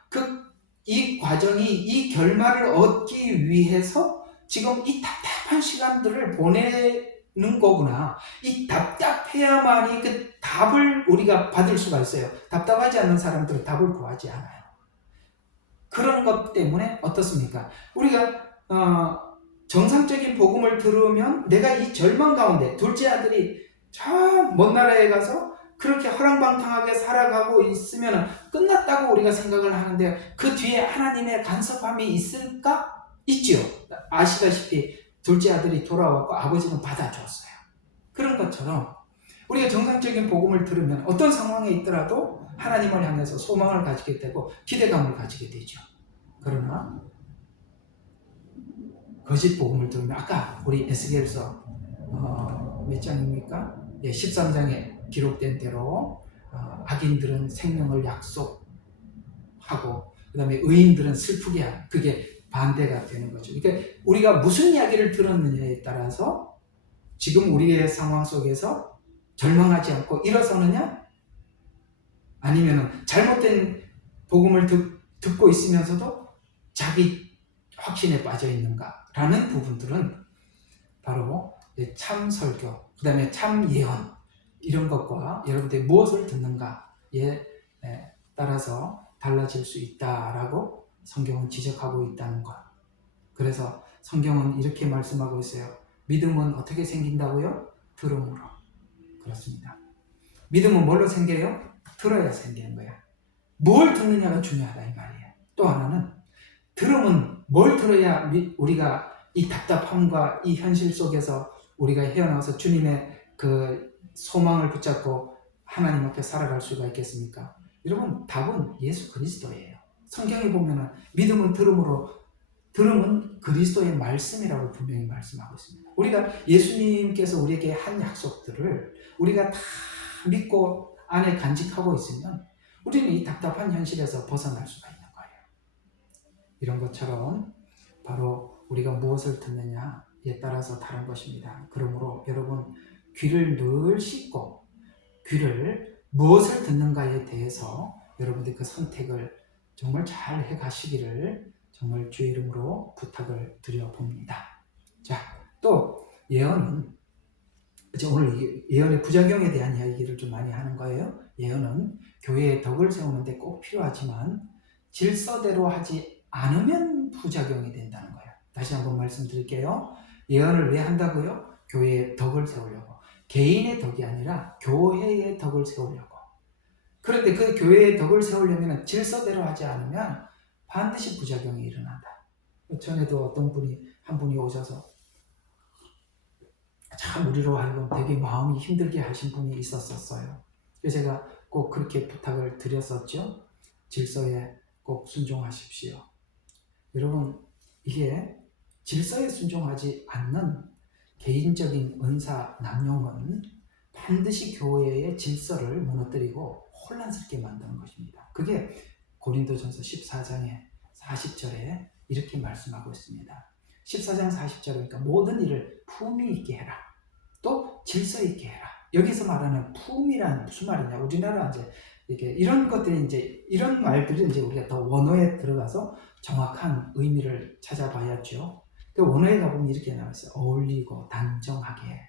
이 과정이 이 결말을 얻기 위해서 지금 이 답답한 시간들을 보내는 거구나. 이 답답해야만이 그 답을 우리가 받을 수가 있어요. 답답하지 않는 사람들은 답을 구하지 않아요. 그런 것 때문에 어떻습니까? 우리가 정상적인 복음을 들으면 내가 이 절망 가운데, 둘째 아들이 저 먼 나라에 가서 그렇게 허랑방탕하게 살아가고 있으면 끝났다고 우리가 생각을 하는데 그 뒤에 하나님의 간섭함이 있을까? 있지요. 아시다시피 둘째 아들이 돌아왔고 아버지는 받아줬어요. 그런 것처럼 우리가 정상적인 복음을 들으면 어떤 상황에 있더라도 하나님을 향해서 소망을 가지게 되고 기대감을 가지게 되죠. 그러나 거짓 복음을 들으면 아까 우리 에스겔서 몇 장입니까? 13장에 기록된 대로 악인들은 생명을 약속하고 그 다음에 의인들은 슬프게 하고 그게 반대가 되는 거죠. 그러니까 우리가 무슨 이야기를 들었느냐에 따라서 지금 우리의 상황 속에서 절망하지 않고 일어서느냐 아니면 잘못된 복음을 듣고 있으면서도 자기 확신에 빠져 있는가라는 부분들은 바로 참 설교, 그 다음에 참 예언 이런 것과 여러분들이 무엇을 듣는가에 따라서 달라질 수 있다라고 성경은 지적하고 있다는 것. 그래서 성경은 이렇게 말씀하고 있어요. 믿음은 어떻게 생긴다고요? 들음으로. 그렇습니다. 믿음은 뭘로 생겨요? 들어야 생기는 거야. 뭘 듣느냐가 중요하다 이 말이에요. 또 하나는 들음은 뭘 들어야 우리가 이 답답함과 이 현실 속에서 우리가 헤어나와서 주님의 그 소망을 붙잡고 하나님 앞에 살아갈 수가 있겠습니까? 여러분 답은 예수 그리스도예요. 성경에 보면은 믿음은 들음으로 들음은 그리스도의 말씀이라고 분명히 말씀하고 있습니다. 우리가 예수님께서 우리에게 한 약속들을 우리가 다 믿고 안에 간직하고 있으면 우리는 이 답답한 현실에서 벗어날 수가 있는 거예요. 이런 것처럼 바로 우리가 무엇을 듣느냐에 따라서 다른 것입니다. 그러므로 여러분 귀를 늘 씻고 귀를 무엇을 듣는가에 대해서 여러분들 그 선택을 정말 잘 해가시기를 정말 주의 이름으로 부탁을 드려봅니다. 자, 또 예언은 이제 오늘 예언의 부작용에 대한 이야기를 좀 많이 하는 거예요. 예언은 교회의 덕을 세우는데 꼭 필요하지만 질서대로 하지 않으면 부작용이 된다는 거예요. 다시 한번 말씀드릴게요. 예언을 왜 한다고요? 교회의 덕을 세우려고. 개인의 덕이 아니라 교회의 덕을 세우려고. 그런데 그 교회의 덕을 세우려면 질서대로 하지 않으면 반드시 부작용이 일어난다. 전에도 어떤 분이 한 분이 오셔서 참 우리로 하여금 되게 마음이 힘들게 하신 분이 있었어요. 그래서 제가 꼭 그렇게 부탁을 드렸었죠. 질서에 꼭 순종하십시오. 여러분 이게 질서에 순종하지 않는 개인적인 은사 남용은 반드시 교회의 질서를 무너뜨리고 혼란스럽게 만드는 것입니다. 그게 고린도전서 14장의 40절에 이렇게 말씀하고 있습니다. 14장 40절에 그러니까 모든 일을 품위 있게 해라. 또 질서 있게 해라. 여기서 말하는 품이란 무슨 말이냐? 우리나라 이제 이게 이런 것들이 이제 이런 말들이 이제 우리가 더 원어에 들어가서 정확한 의미를 찾아봐야죠. 그 원어에 가보면 이렇게 나와있어요. 어울리고 단정하게.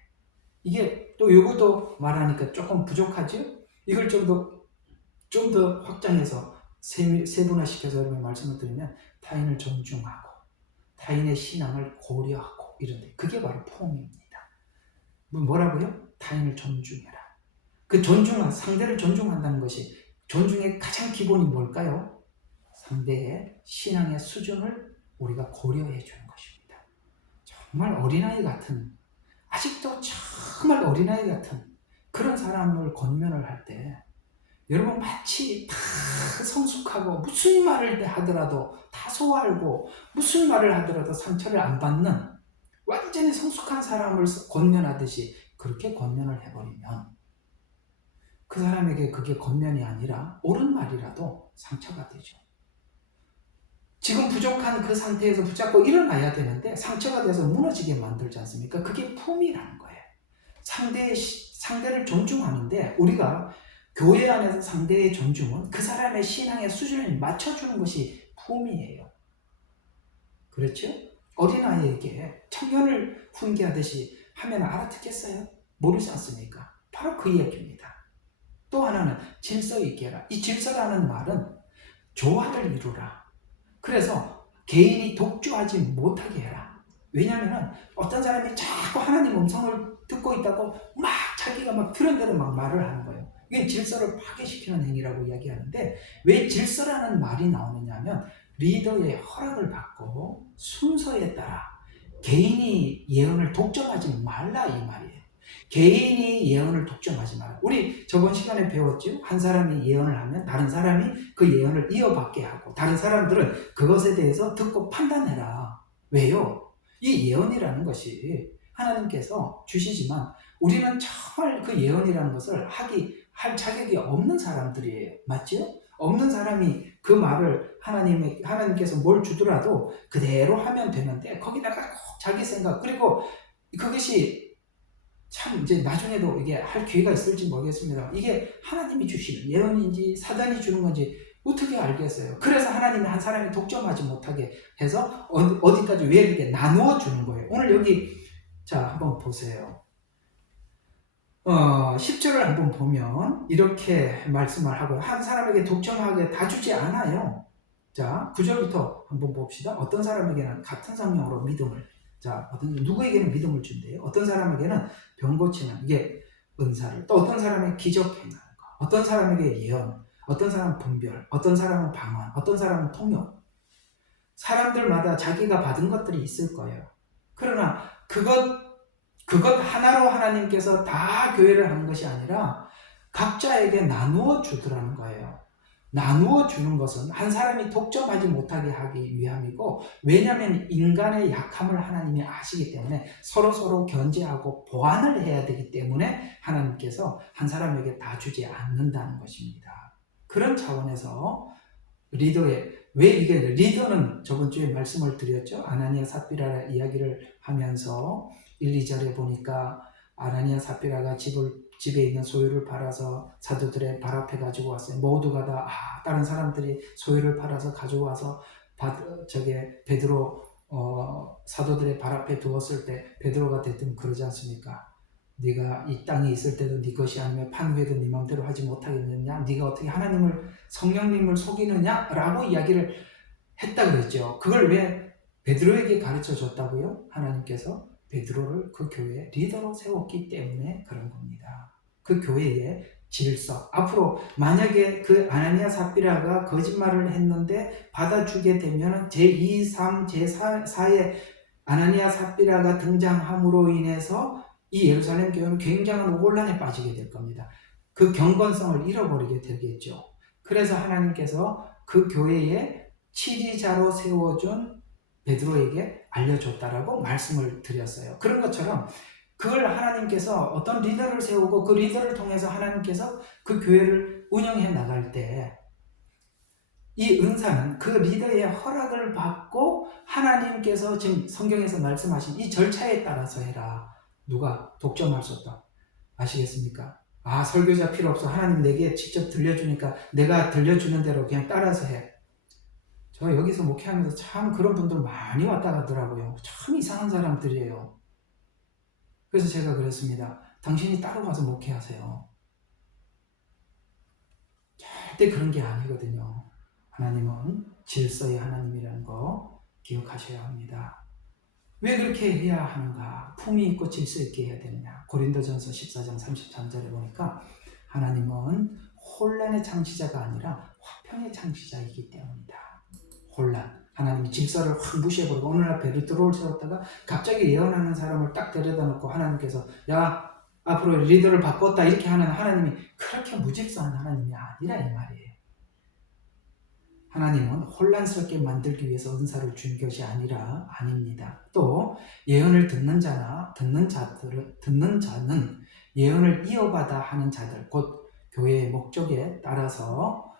이게 또 이것도 말하니까 조금 부족하죠? 이걸 좀 더 확장해서 세분화시켜서 여러분 말씀을 드리면 타인을 존중하고 타인의 신앙을 고려하고 이런데 그게 바로 포옹입니다. 뭐라고요? 타인을 존중해라. 그 상대를 존중한다는 것이 존중의 가장 기본이 뭘까요? 상대의 신앙의 수준을 우리가 고려해 주는 것입니다. 정말 어린아이 같은 아직도 정말 어린아이 같은 그런 사람을 권면을 할 때 여러분 마치 다 성숙하고 무슨 말을 하더라도 다 소화하고 무슨 말을 하더라도 상처를 안 받는 완전히 성숙한 사람을 권면하듯이 그렇게 권면을 해버리면 그 사람에게 그게 권면이 아니라 옳은 말이라도 상처가 되죠. 지금 부족한 그 상태에서 붙잡고 일어나야 되는데 상처가 돼서 무너지게 만들지 않습니까? 그게 품이라는 거예요. 상대를 존중하는데 우리가 교회 안에서 상대의 존중은 그 사람의 신앙의 수준을 맞춰주는 것이 품이에요. 그렇죠? 어린아이에게 청년을 훈계하듯이 하면 알아듣겠어요? 모르지 않습니까? 바로 그 이야기입니다. 또 하나는 질서 있게 해라. 이 질서라는 말은 조화를 이루라. 그래서 개인이 독주하지 못하게 해라. 왜냐하면 어떤 사람이 자꾸 하나님 음성을 듣고 있다고 막 자기가 막 들은 대로 막 말을 하는 거예요. 이게 질서를 파괴시키는 행위라고 이야기하는데, 왜 질서라는 말이 나오느냐 하면 리더의 허락을 받고 순서에 따라 개인이 예언을 독점하지 말라 이 말이에요. 개인이 예언을 독점하지 마라. 우리 저번 시간에 배웠죠. 한 사람이 예언을 하면 다른 사람이 그 예언을 이어받게 하고, 다른 사람들은 그것에 대해서 듣고 판단해라. 왜요? 이 예언이라는 것이 하나님께서 주시지만 우리는 정말 그 예언이라는 것을 할 자격이 없는 사람들이에요. 맞죠? 없는 사람이 그 말을 하나님께서 뭘 주더라도 그대로 하면 되는데, 거기다가 꼭 자기 생각, 그리고 그것이 참 이제 나중에도 이게 할 기회가 있을지 모르겠습니다. 이게 하나님이 주시는 예언인지 사단이 주는 건지 어떻게 알겠어요? 그래서 하나님이 한 사람이 독점하지 못하게 해서 어디까지 왜 이렇게 나누어 주는 거예요. 오늘 여기 자 한번 보세요. 10절을 한번 보면 이렇게 말씀을 하고요. 한 사람에게 독점하게 다 주지 않아요. 자, 9절부터 한번 봅시다. 어떤 사람에게는 같은 성령으로 믿음을, 자, 누구에게는 믿음을 준대요. 어떤 사람에게는 병 고치는, 이게 은사를, 또 어떤 사람에게 기적 행하는 거, 어떤 사람에게 예언, 어떤 사람은 분별, 어떤 사람은 방언, 어떤 사람은 통역. 사람들마다 자기가 받은 것들이 있을 거예요. 그러나 그것 하나로 하나님께서 다 교회를 하는 것이 아니라 각자에게 나누어 주더라는 거예요. 나누어 주는 것은 한 사람이 독점하지 못하게 하기 위함이고, 왜냐하면 인간의 약함을 하나님이 아시기 때문에 서로 견제하고 보완을 해야 되기 때문에 하나님께서 한 사람에게 다 주지 않는다는 것입니다. 그런 차원에서 왜 이게 리더는 저번 주에 말씀을 드렸죠. 아나니아 삽비라 이야기를 하면서 1, 2절에 보니까 아나니아 삽비라가 집에 있는 소유를 팔아서 사도들의 발 앞에 가지고 왔어요. 모두가 다 다른 사람들이 소유를 팔아서 가지고 와서 베드로 사도들의 발 앞에 두었을 때 베드로가 대뜸 그러지 않습니까? 네가 이 땅에 있을 때도 네 것이 아니면 판 후에도 네 마음대로 하지 못하겠느냐? 네가 어떻게 성령님을 속이느냐? 라고 이야기를 했다 그랬죠. 그걸 왜 베드로에게 가르쳐 줬다고요? 하나님께서 베드로를 그 교회의 리더로 세웠기 때문에 그런 겁니다. 그 교회의 질서. 앞으로 만약에 그 아나니아 삽비라가 거짓말을 했는데 받아주게 되면 제2, 3, 제4의 아나니아 삽비라가 등장함으로 인해서 이 예루살렘 교회는 굉장한 혼란에 빠지게 될 겁니다. 그 경건성을 잃어버리게 되겠죠. 그래서 하나님께서 그 교회의 치리자로 세워준 베드로에게 알려줬다라고 말씀을 드렸어요. 그런 것처럼 그걸 하나님께서 어떤 리더를 세우고 그 리더를 통해서 하나님께서 그 교회를 운영해 나갈 때 이 은사는 그 리더의 허락을 받고 하나님께서 지금 성경에서 말씀하신 이 절차에 따라서 해라. 누가 독점할 수 없다. 아시겠습니까? 설교자 필요 없어. 하나님 내게 직접 들려주니까 내가 들려주는 대로 그냥 따라서 해. 저 여기서 목회하면서 참 그런 분들 많이 왔다 가더라고요. 참 이상한 사람들이에요. 그래서 제가 그랬습니다. 당신이 따로 가서 목회하세요. 절대 그런 게 아니거든요. 하나님은 질서의 하나님이라는 거 기억하셔야 합니다. 왜 그렇게 해야 하는가? 품위 있고 질서 있게 해야 되느냐? 고린도전서 14장 33절에 보니까 하나님은 혼란의 창시자가 아니라 화평의 창시자이기 때문이다. 혼란. 하나님이 질서를 확 무시해버리고 어느 날 베드로를 세웠다가 갑자기 예언하는 사람을 딱 데려다 놓고 하나님께서 야 앞으로 리더를 바꿨다 이렇게 하는 하나님이 그렇게 무질서한 하나님이 아니라 이 말이에요. 하나님은 혼란스럽게 만들기 위해서 은사를 준 것이 아닙니다. 또 예언을 듣는 자는 예언을 이어받아 하는 자들, 곧 교회의 목적에 따라서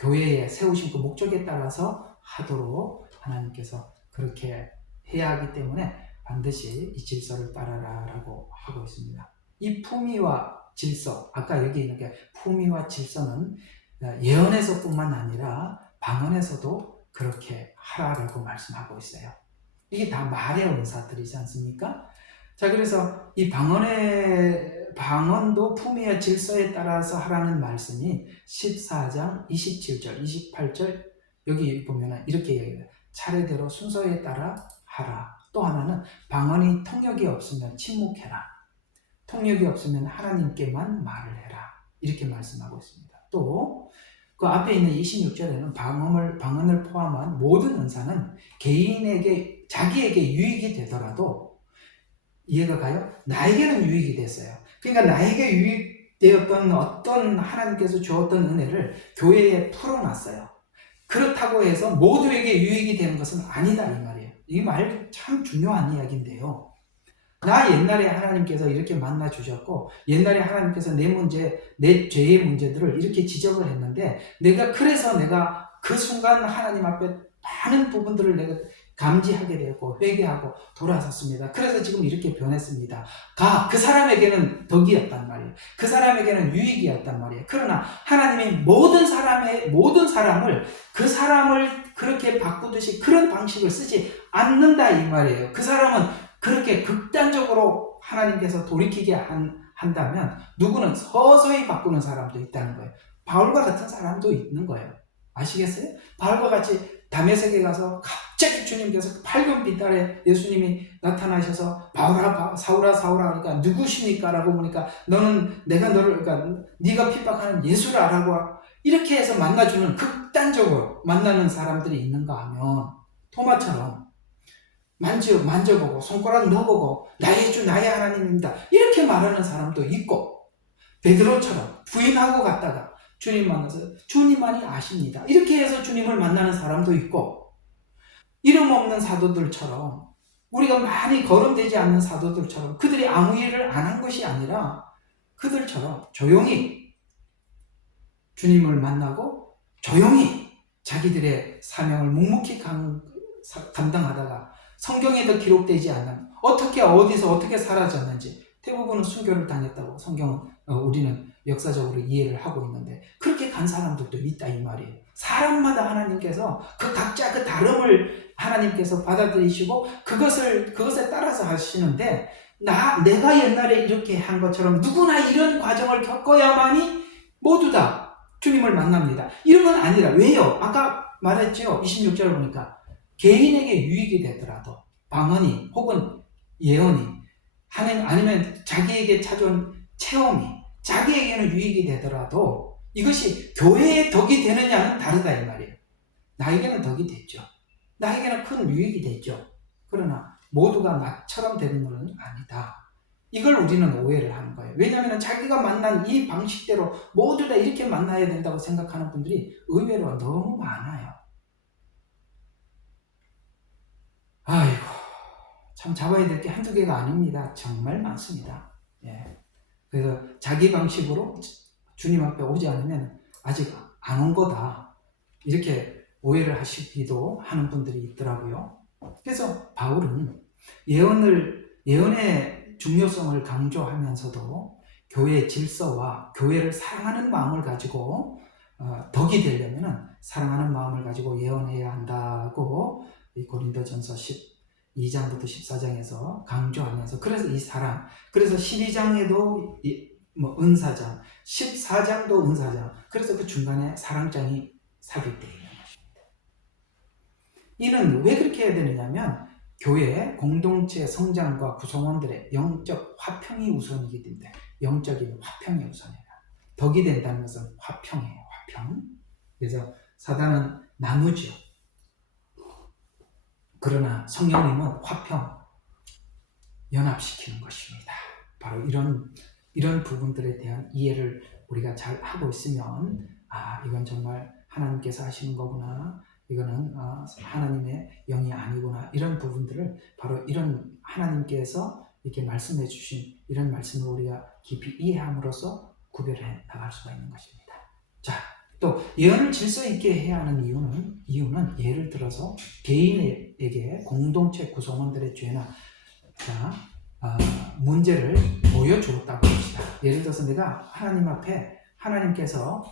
교회에 세우신 그 목적에 따라서 하도록 하나님께서 그렇게 해야 하기 때문에 반드시 이 질서를 따라라라고 하고 있습니다. 이 품위와 질서, 아까 여기 있는 게 품위와 질서는 예언에서뿐만 아니라 방언에서도 그렇게 하라라고 말씀하고 있어요. 이게 다 말의 은사들이지 않습니까? 자, 그래서 이 방언도 품위와 질서에 따라서 하라는 말씀이 14장 27절, 28절 여기 보면 이렇게 얘기해요. 차례대로 순서에 따라 하라. 또 하나는 방언이 통역이 없으면 침묵해라. 통역이 없으면 하나님께만 말을 해라. 이렇게 말씀하고 있습니다. 또 그 앞에 있는 26절에는 방언을 포함한 모든 은사는 개인에게 자기에게 유익이 되더라도 이해가 가요? 나에게는 유익이 됐어요. 그러니까 나에게 유익되었던 어떤 하나님께서 주었던 은혜를 교회에 풀어놨어요. 그렇다고 해서 모두에게 유익이 되는 것은 아니다 이 말이에요. 이 말 참 중요한 이야기인데요. 나 옛날에 하나님께서 이렇게 만나 주셨고 옛날에 하나님께서 내 문제, 내 죄의 문제들을 이렇게 지적을 했는데 그래서 내가 그 순간 하나님 앞에 많은 부분들을 내가 감지하게 되었고 회개하고 돌아섰습니다. 그래서 지금 이렇게 변했습니다. 그 사람에게는 덕이었단 말이에요. 그 사람에게는 유익이었단 말이에요. 그러나 하나님이 모든 사람을 그 사람을 그렇게 바꾸듯이 그런 방식을 쓰지 않는다 이 말이에요. 그 사람은 그렇게 극단적으로 하나님께서 돌이키게 한다면 누구는 서서히 바꾸는 사람도 있다는 거예요. 바울과 같은 사람도 있는 거예요. 아시겠어요? 바울과 같이 다메섹에 가서 갑자기 주님께서 밝은 빛 아래 예수님이 나타나셔서 바울아 사울아 사울아 그러니까 누구십니까? 라고 보니까 내가 너를 그러니까 네가 핍박하는 예수라라고 이렇게 해서 만나주는 극단적으로 만나는 사람들이 있는가 하면 토마처럼 만져보고 손가락 넣어보고 나의 주 나의 하나님입니다 이렇게 말하는 사람도 있고 베드로처럼 부인하고 갔다가 주님 만나서 주님만이 아십니다 이렇게 해서 주님을 만나는 사람도 있고 이름 없는 사도들처럼 우리가 많이 거론되지 않는 사도들처럼 그들이 아무 일을 안 한 것이 아니라 그들처럼 조용히 주님을 만나고 조용히 자기들의 사명을 묵묵히 감당하다가 성경에도 기록되지 않는 어떻게 어디서 어떻게 사라졌는지 대부분은 순교를 당했다고 성경은 우리는 역사적으로 이해를 하고 있는데 그렇게 간 사람들도 있다 이 말이에요. 사람마다 하나님께서 그 각자 그 다름을 하나님께서 받아들이시고 그것에 따라서 하시는데 내가 옛날에 이렇게 한 것처럼 누구나 이런 과정을 겪어야만이 모두 다 주님을 만납니다. 이런 건 아니라 왜요? 아까 말했죠. 26절을 보니까 개인에게 유익이 되더라도 방언이 혹은 예언이 아니면 자기에게 찾아온 체험이 자기에게는 유익이 되더라도 이것이 교회에 덕이 되느냐는 다르다 이 말이에요. 나에게는 덕이 됐죠. 나에게는 큰 유익이 됐죠. 그러나 모두가 나처럼 되는 것은 아니다. 이걸 우리는 오해를 하는 거예요. 왜냐하면 자기가 만난 이 방식대로 모두 다 이렇게 만나야 된다고 생각하는 분들이 의외로 너무 많아요. 아이고, 참 잡아야 될 게 한두 개가 아닙니다. 정말 많습니다. 예. 그래서 자기 방식으로 주님 앞에 오지 않으면 아직 안 온 거다. 이렇게 오해를 하시기도 하는 분들이 있더라고요. 그래서 바울은 예언의 중요성을 강조하면서도 교회의 질서와 교회를 사랑하는 마음을 가지고 덕이 되려면 사랑하는 마음을 가지고 예언해야 한다고 이 고린도전서 12장부터 14장에서 강조하면서 그래서 12장에도 은사장, 14장도 은사장, 그래서 그 중간에 사랑장이 삽입되어 있는 것입니다. 이는 왜 그렇게 해야 되느냐면 교회 공동체 성장과 구성원들의 영적 화평이 우선이기 때문에 영적인 화평이 우선이에요. 덕이 된다는 것은 화평이에요. 화평. 그래서 사단은 나누죠. 그러나 성령님은 화평, 연합시키는 것입니다. 바로 이런 부분들에 대한 이해를 우리가 잘 하고 있으면 이건 정말 하나님께서 하시는 거구나. 이거는 하나님의 영이 아니구나. 이런 부분들을 바로 이런 하나님께서 이렇게 말씀해 주신 이런 말씀을 우리가 깊이 이해함으로써 구별해 나갈 수가 있는 것입니다. 자, 또 예언을 질서 있게 해야 하는 이유는 예를 들어서 개인에게 공동체 구성원들의 죄나 문제를 보여주었다고 합시다. 예를 들어서 내가 하나님 앞에 하나님께서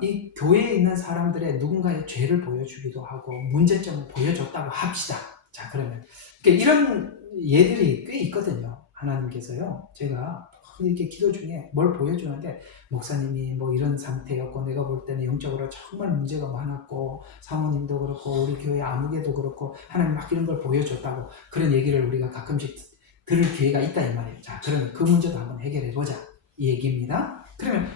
이 교회에 있는 사람들의 누군가의 죄를 보여주기도 하고 문제점을 보여줬다고 합시다. 자, 그러면 이런 예들이 꽤 있거든요. 하나님께서요, 제가 이렇게 기도 중에 뭘 보여주는데 목사님이 뭐 이런 상태였고 내가 볼 때는 영적으로 정말 문제가 많았고 사모님도 그렇고 우리 교회 아무개도 그렇고 하나님 막 이런 걸 보여줬다고 그런 얘기를 우리가 가끔씩 들을 기회가 있다 이 말이에요. 자, 그러면 그 문제도 한번 해결해 보자 이 얘기입니다. 그러면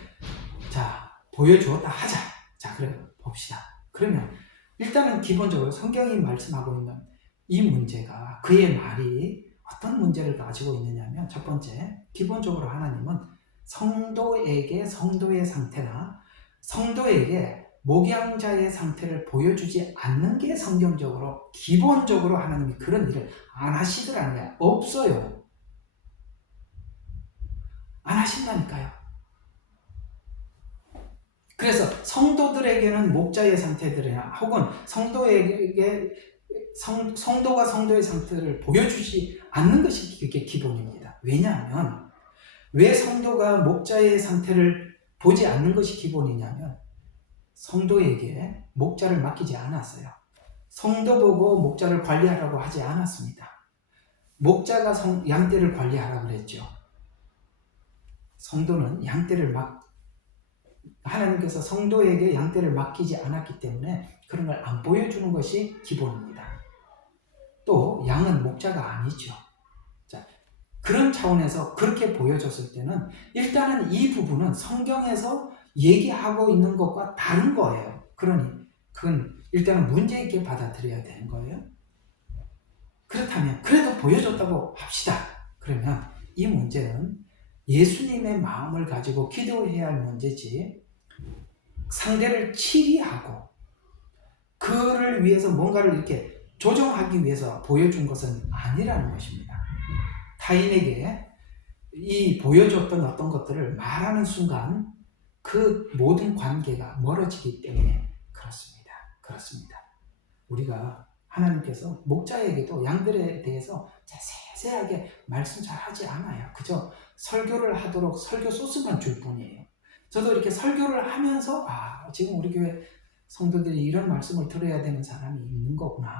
보여주었다 하자. 자, 그래 봅시다. 그러면 일단은 기본적으로 성경이 말씀하고 있는 이 문제가, 그의 말이 어떤 문제를 가지고 있느냐면, 첫 번째, 기본적으로 하나님은 성도에게 성도의 상태나 성도에게 목양자의 상태를 보여주지 않는 게 성경적으로, 기본적으로 하나님이 그런 일을 안 하시더라는 게 없어요. 안 하신다니까요. 그래서 성도들에게는 목자의 상태들이나 혹은 성도에게 성도가 성도의 상태를 보여주지 않는 것이 그게 기본입니다. 왜냐하면 왜 성도가 목자의 상태를 보지 않는 것이 기본이냐면, 성도에게 목자를 맡기지 않았어요. 성도 보고 목자를 관리하라고 하지 않았습니다. 목자가 양떼를 관리하라고 그랬죠. 성도는 양떼를 하나님께서 성도에게 양떼를 맡기지 않았기 때문에 그런 걸 안 보여주는 것이 기본입니다. 또 양은 목자가 아니죠. 자, 그런 차원에서 그렇게 보여줬을 때는 일단은 이 부분은 성경에서 얘기하고 있는 것과 다른 거예요. 그러니 그건 일단은 문제 있게 받아들여야 되는 거예요. 그렇다면 그래도 보여줬다고 합시다. 그러면 이 문제는 예수님의 마음을 가지고 기도해야 할 문제지, 상대를 치리하고 그를 위해서 뭔가를 이렇게 조정하기 위해서 보여준 것은 아니라는 것입니다. 타인에게 이 보여줬던 어떤 것들을 말하는 순간 그 모든 관계가 멀어지기 때문에 그렇습니다. 우리가 하나님께서 목자에게도 양들에 대해서 세세하게 말씀 잘 하지 않아요. 그저 설교를 하도록 설교 소스만 줄 뿐이에요. 저도 이렇게 설교를 하면서 지금 우리 교회 성도들이 이런 말씀을 들어야 되는 사람이 있는 거구나.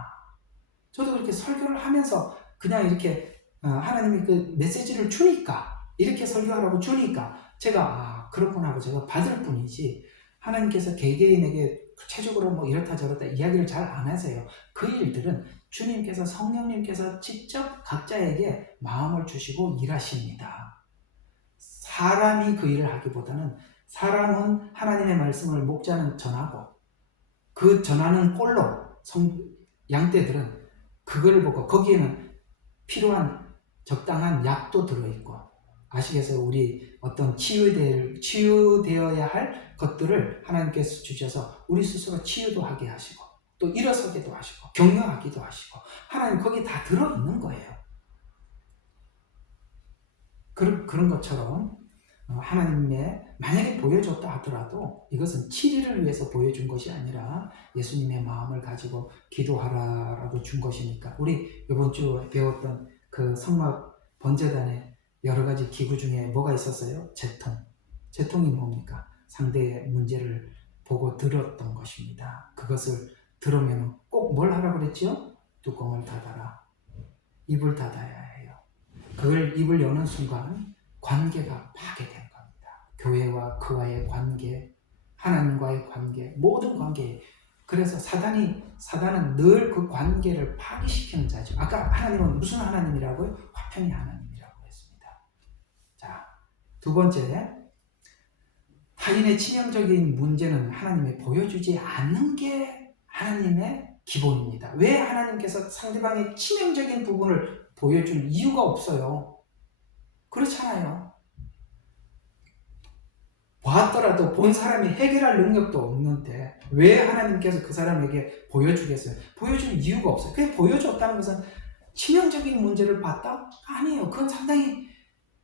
저도 이렇게 설교를 하면서 그냥 이렇게 하나님이 그 메시지를 주니까, 이렇게 설교하라고 주니까 제가 그렇구나 하고 제가 받을 뿐이지, 하나님께서 개개인에게 구체적으로 뭐 이렇다 저렇다 이야기를 잘 안 하세요. 그 일들은 주님께서, 성령님께서 직접 각자에게 마음을 주시고 일하십니다. 사람이 그 일을 하기보다는, 사람은 하나님의 말씀을 목자는 전하고 그 전하는 꼴로 양떼들은 그걸 보고 거기에는 필요한 적당한 약도 들어있고, 아시겠어요? 우리 어떤 치유되어야 할 것들을 하나님께서 주셔서 우리 스스로 치유도 하게 하시고 또 일어서게도 하시고 격려하기도 하시고, 하나님 거기 다 들어있는 거예요. 그런 것처럼 하나님의, 만약에 보여줬다 하더라도 이것은 치리를 위해서 보여준 것이 아니라 예수님의 마음을 가지고 기도하라라고 준 것이니까, 우리 이번 주 배웠던 그 성막 번제단의 여러 가지 기구 중에 뭐가 있었어요? 재통이 뭡니까? 상대의 문제를 보고 들었던 것입니다. 그것을 들으면 꼭 뭘 하라고 그랬죠? 뚜껑을 닫아라. 입을 닫아야 해요. 그걸 입을 여는 순간 관계가 파괴된 겁니다. 교회와 그와의 관계, 하나님과의 관계, 모든 관계. 그래서 사단은 늘 그 관계를 파괴시키는 자죠. 아까 하나님은 무슨 하나님이라고요? 화평의 하나님이라고 했습니다. 자, 두 번째, 타인의 치명적인 문제는 하나님이 보여주지 않는 게 하나님의 기본입니다. 왜 하나님께서 상대방의 치명적인 부분을 보여줄 이유가 없어요. 그렇잖아요. 봤더라도 본 사람이 해결할 능력도 없는데 왜 하나님께서 그 사람에게 보여주겠어요? 보여줄 이유가 없어요. 그게 보여줬다는 것은 치명적인 문제를 봤다? 아니에요. 그건 상당히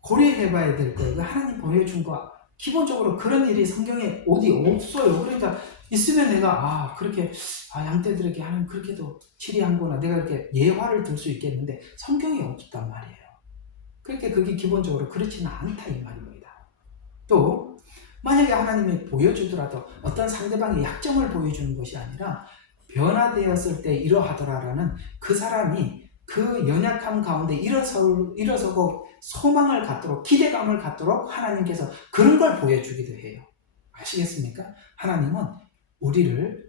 고려해봐야 될 거예요. 하나님 보여준 거, 기본적으로 그런 일이 성경에 어디 없어요. 그러니까 있으면 내가 그렇게 양떼들에게 하나님 그렇게도 치리한구나, 내가 이렇게 예화를 들 수 있겠는데 성경에 없단 말이에요. 그렇게 그게 기본적으로 그렇지는 않다 이 말입니다. 또 만약에 하나님이 보여주더라도 어떤 상대방의 약점을 보여주는 것이 아니라 변화되었을 때 이러하더라라는 그 사람이 그 연약함 가운데 일어서고 소망을 갖도록, 기대감을 갖도록 하나님께서 그런 걸 보여주기도 해요. 아시겠습니까? 하나님은 우리를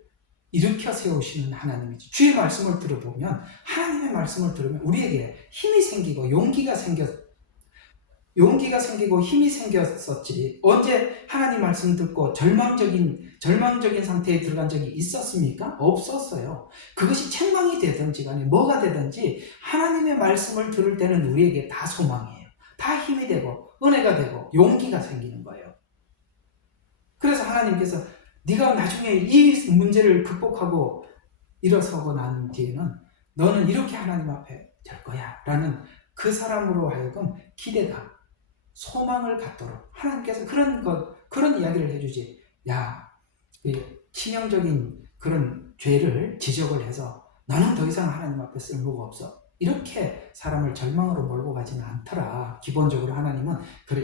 일으켜 세우시는 하나님이죠. 주의 말씀을 들어보면, 하나님의 말씀을 들으면 우리에게 힘이 생기고 용기가 생겨 용기가 생기고 힘이 생겼었지. 언제 하나님 말씀 듣고 절망적인 상태에 들어간 적이 있었습니까? 없었어요. 그것이 책망이 되든지 간에 뭐가 되든지 하나님의 말씀을 들을 때는 우리에게 다 소망이에요. 다 힘이 되고 은혜가 되고 용기가 생기는 거예요. 그래서 하나님께서 네가 나중에 이 문제를 극복하고 일어서고 난 뒤에는 너는 이렇게 하나님 앞에 될 거야 라는 그 사람으로 하여금 기대감, 소망을 갖도록 하나님께서 그런 이야기를 해주지. 야, 치명적인 그런 죄를 지적을 해서 너는 더 이상 하나님 앞에 쓸모가 없어. 이렇게 사람을 절망으로 몰고 가지는 않더라. 기본적으로 하나님은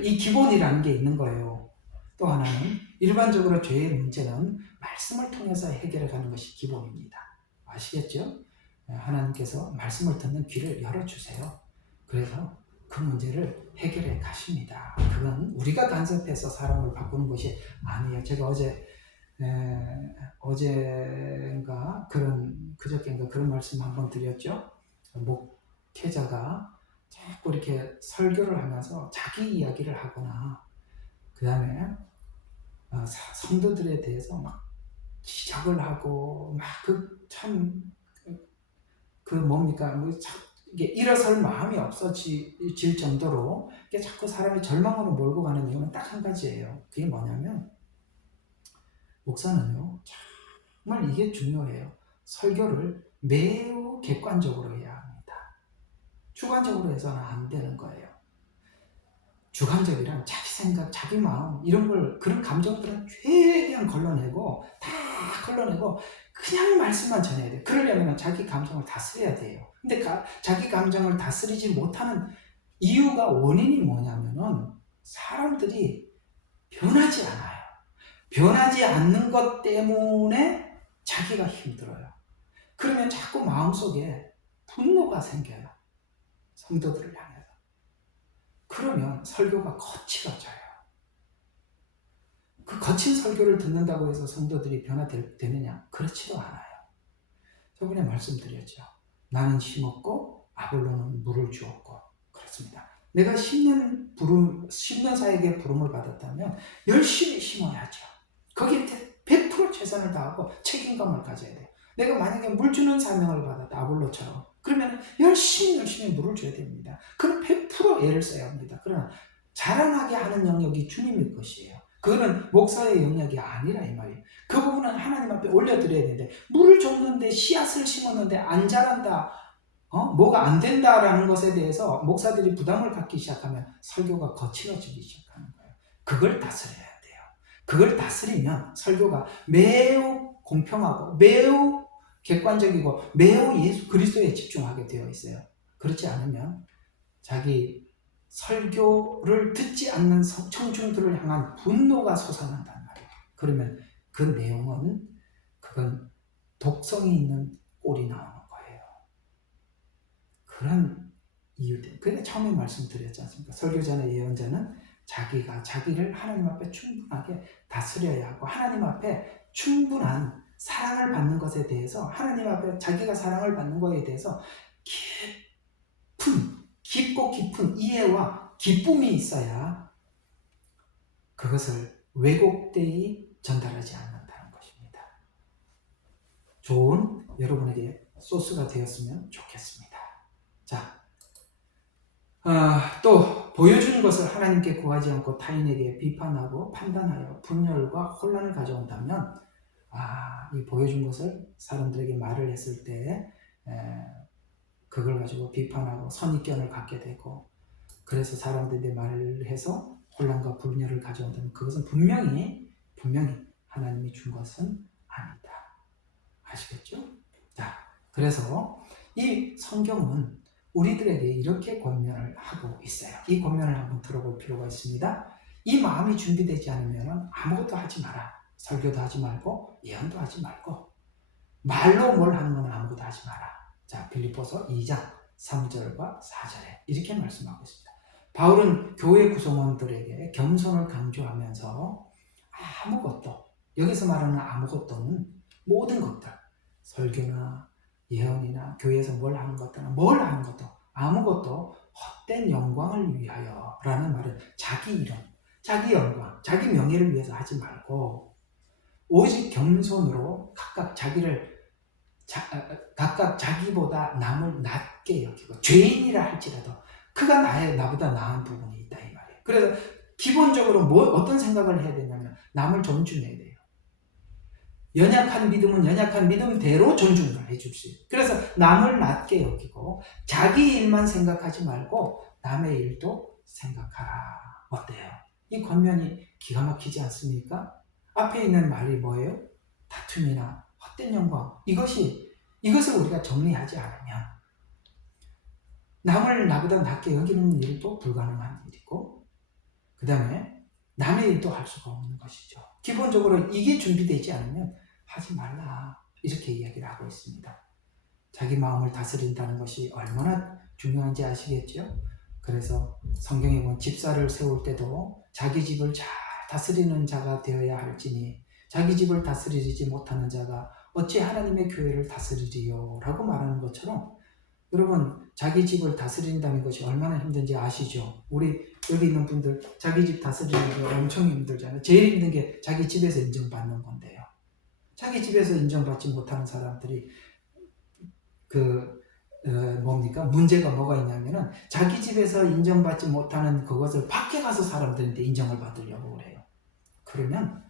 이 기본이라는 게 있는 거예요. 또 하나는 일반적으로 죄의 문제는 말씀을 통해서 해결해 가는 것이 기본입니다. 아시겠죠? 하나님께서 말씀을 듣는 귀를 열어주세요. 그래서 그 문제를 해결해 가십니다. 그건 우리가 간섭해서 사람을 바꾸는 것이 아니에요. 제가 어제인가 그저께인가 그런 말씀 한번 드렸죠. 목회자가 자꾸 이렇게 설교를 하면서 자기 이야기를 하거나 그 다음에 성도들에 대해서 막 지적을 하고 막 이게 일어설 마음이 없어질 정도로 이게 자꾸 사람이 절망으로 몰고 가는 이유는 딱 한 가지예요. 그게 뭐냐면 목사는요 정말 이게 중요해요. 설교를 매우 객관적으로 해야 합니다. 주관적으로 해서는 안 되는 거예요. 주관적이란 자기 생각, 자기 마음 그런 감정들은 최대한 걸러내고 그냥 말씀만 전해야 돼요. 그러려면 자기 감정을 다스려야 돼요. 근데 자기 감정을 다스리지 못하는 이유가 원인이 뭐냐면은 사람들이 변하지 않아요. 변하지 않는 것 때문에 자기가 힘들어요. 그러면 자꾸 마음속에 분노가 생겨요. 성도들을 향해서. 그러면 설교가 거칠어져요. 그 거친 설교를 듣는다고 해서 성도들이 변화되느냐? 그렇지도 않아요. 저번에 말씀드렸죠. 나는 심었고 아볼로는 물을 주었고 그렇습니다. 내가 심는 사에게 부름을 받았다면 열심히 심어야죠. 거기에 100% 최선을 다하고 책임감을 가져야 돼요. 내가 만약에 물 주는 사명을 받았다, 아볼로처럼. 그러면 열심히 물을 줘야 됩니다. 그럼 100% 애를 써야 합니다. 그러나 자라나게 하는 영역이 주님의 것이에요. 그거는 목사의 영역이 아니라 이 말이에요. 그 부분은 하나님 앞에 올려드려야 되는데 물을 줬는데 씨앗을 심었는데 안 자란다, 뭐가 안 된다라는 것에 대해서 목사들이 부담을 갖기 시작하면 설교가 거칠어지기 시작하는 거예요. 그걸 다스려야 돼요. 그걸 다스리면 설교가 매우 공평하고 매우 객관적이고 매우 예수 그리스도에 집중하게 되어 있어요. 그렇지 않으면 자기 설교를 듣지 않는 청중들을 향한 분노가 솟아난단 말이에요. 그러면 그 내용은 그건 독성이 있는 꼴이 나오는 거예요. 그런 이유들. 그래서 처음에 말씀드렸지 않습니까? 설교자나 예언자는 자기가 자기를 하나님 앞에 충분하게 다스려야 하고 하나님 앞에 충분한 사랑을 받는 것에 대해서 하나님 앞에 자기가 사랑을 받는 것에 대해서 깊고 깊은 이해와 기쁨이 있어야 그것을 왜곡되이 전달하지 않는다는 것입니다. 좋은 여러분에게 소스가 되었으면 좋겠습니다. 자, 또 보여주는 것을 하나님께 구하지 않고 타인에게 비판하고 판단하여 분열과 혼란을 가져온다면 이 보여준 것을 사람들에게 말을 했을 때 그걸 가지고 비판하고 선입견을 갖게 되고 그래서 사람들이 말을 해서 혼란과 분열을 가져온다면 그것은 분명히 하나님이 준 것은 아니다. 아시겠죠? 자, 그래서 이 성경은 우리들에게 이렇게 권면을 하고 있어요. 이 권면을 한번 들어볼 필요가 있습니다. 이 마음이 준비되지 않으면 아무것도 하지 마라. 설교도 하지 말고 예언도 하지 말고 말로 뭘 하는 건 아무것도 하지 마라. 자, 빌립보서 2장 3절과 4절에 이렇게 말씀하고 있습니다. 바울은 교회 구성원들에게 겸손을 강조하면서 아무것도, 여기서 말하는 아무것도는 모든 것들, 설교나 예언이나 교회에서 뭘 하는 것도 아무것도 헛된 영광을 위하여 라는 말은 자기 이름, 자기 영광, 자기 명예를 위해서 하지 말고 오직 겸손으로 각각 자기보다 남을 낮게 여기고 죄인이라 할지라도 그가 나보다 나은 부분이 있다 이 말이에요. 그래서 기본적으로 어떤 생각을 해야 되냐면 남을 존중해야 돼요. 연약한 믿음은 연약한 믿음대로 존중을 해줄 수 있어요. 그래서 남을 낮게 여기고 자기 일만 생각하지 말고 남의 일도 생각하라. 어때요? 이 권면이 기가 막히지 않습니까? 앞에 있는 말이 뭐예요? 다툼이나 헛된 영광. 이것을 우리가 정리하지 않으면 남을 나보다 낮게 여기는 일도 불가능한 일이고 그 다음에 남의 일도 할 수가 없는 것이죠. 기본적으로 이게 준비되지 않으면 하지 말라 이렇게 이야기를 하고 있습니다. 자기 마음을 다스린다는 것이 얼마나 중요한지 아시겠죠? 그래서 성경에 보면 집사를 세울 때도 자기 집을 잘 다스리는 자가 되어야 할지니 자기 집을 다스리지 못하는 자가 어찌 하나님의 교회를 다스리리요? 라고 말하는 것처럼 여러분 자기 집을 다스린다는 것이 얼마나 힘든지 아시죠? 우리 여기 있는 분들 자기 집 다스리는 게 엄청 힘들잖아요. 제일 힘든 게 자기 집에서 인정받는 건데요. 자기 집에서 인정받지 못하는 사람들이 문제가 뭐가 있냐면은 자기 집에서 인정받지 못하는 그것을 밖에 가서 사람들한테 인정을 받으려고 그래요. 그러면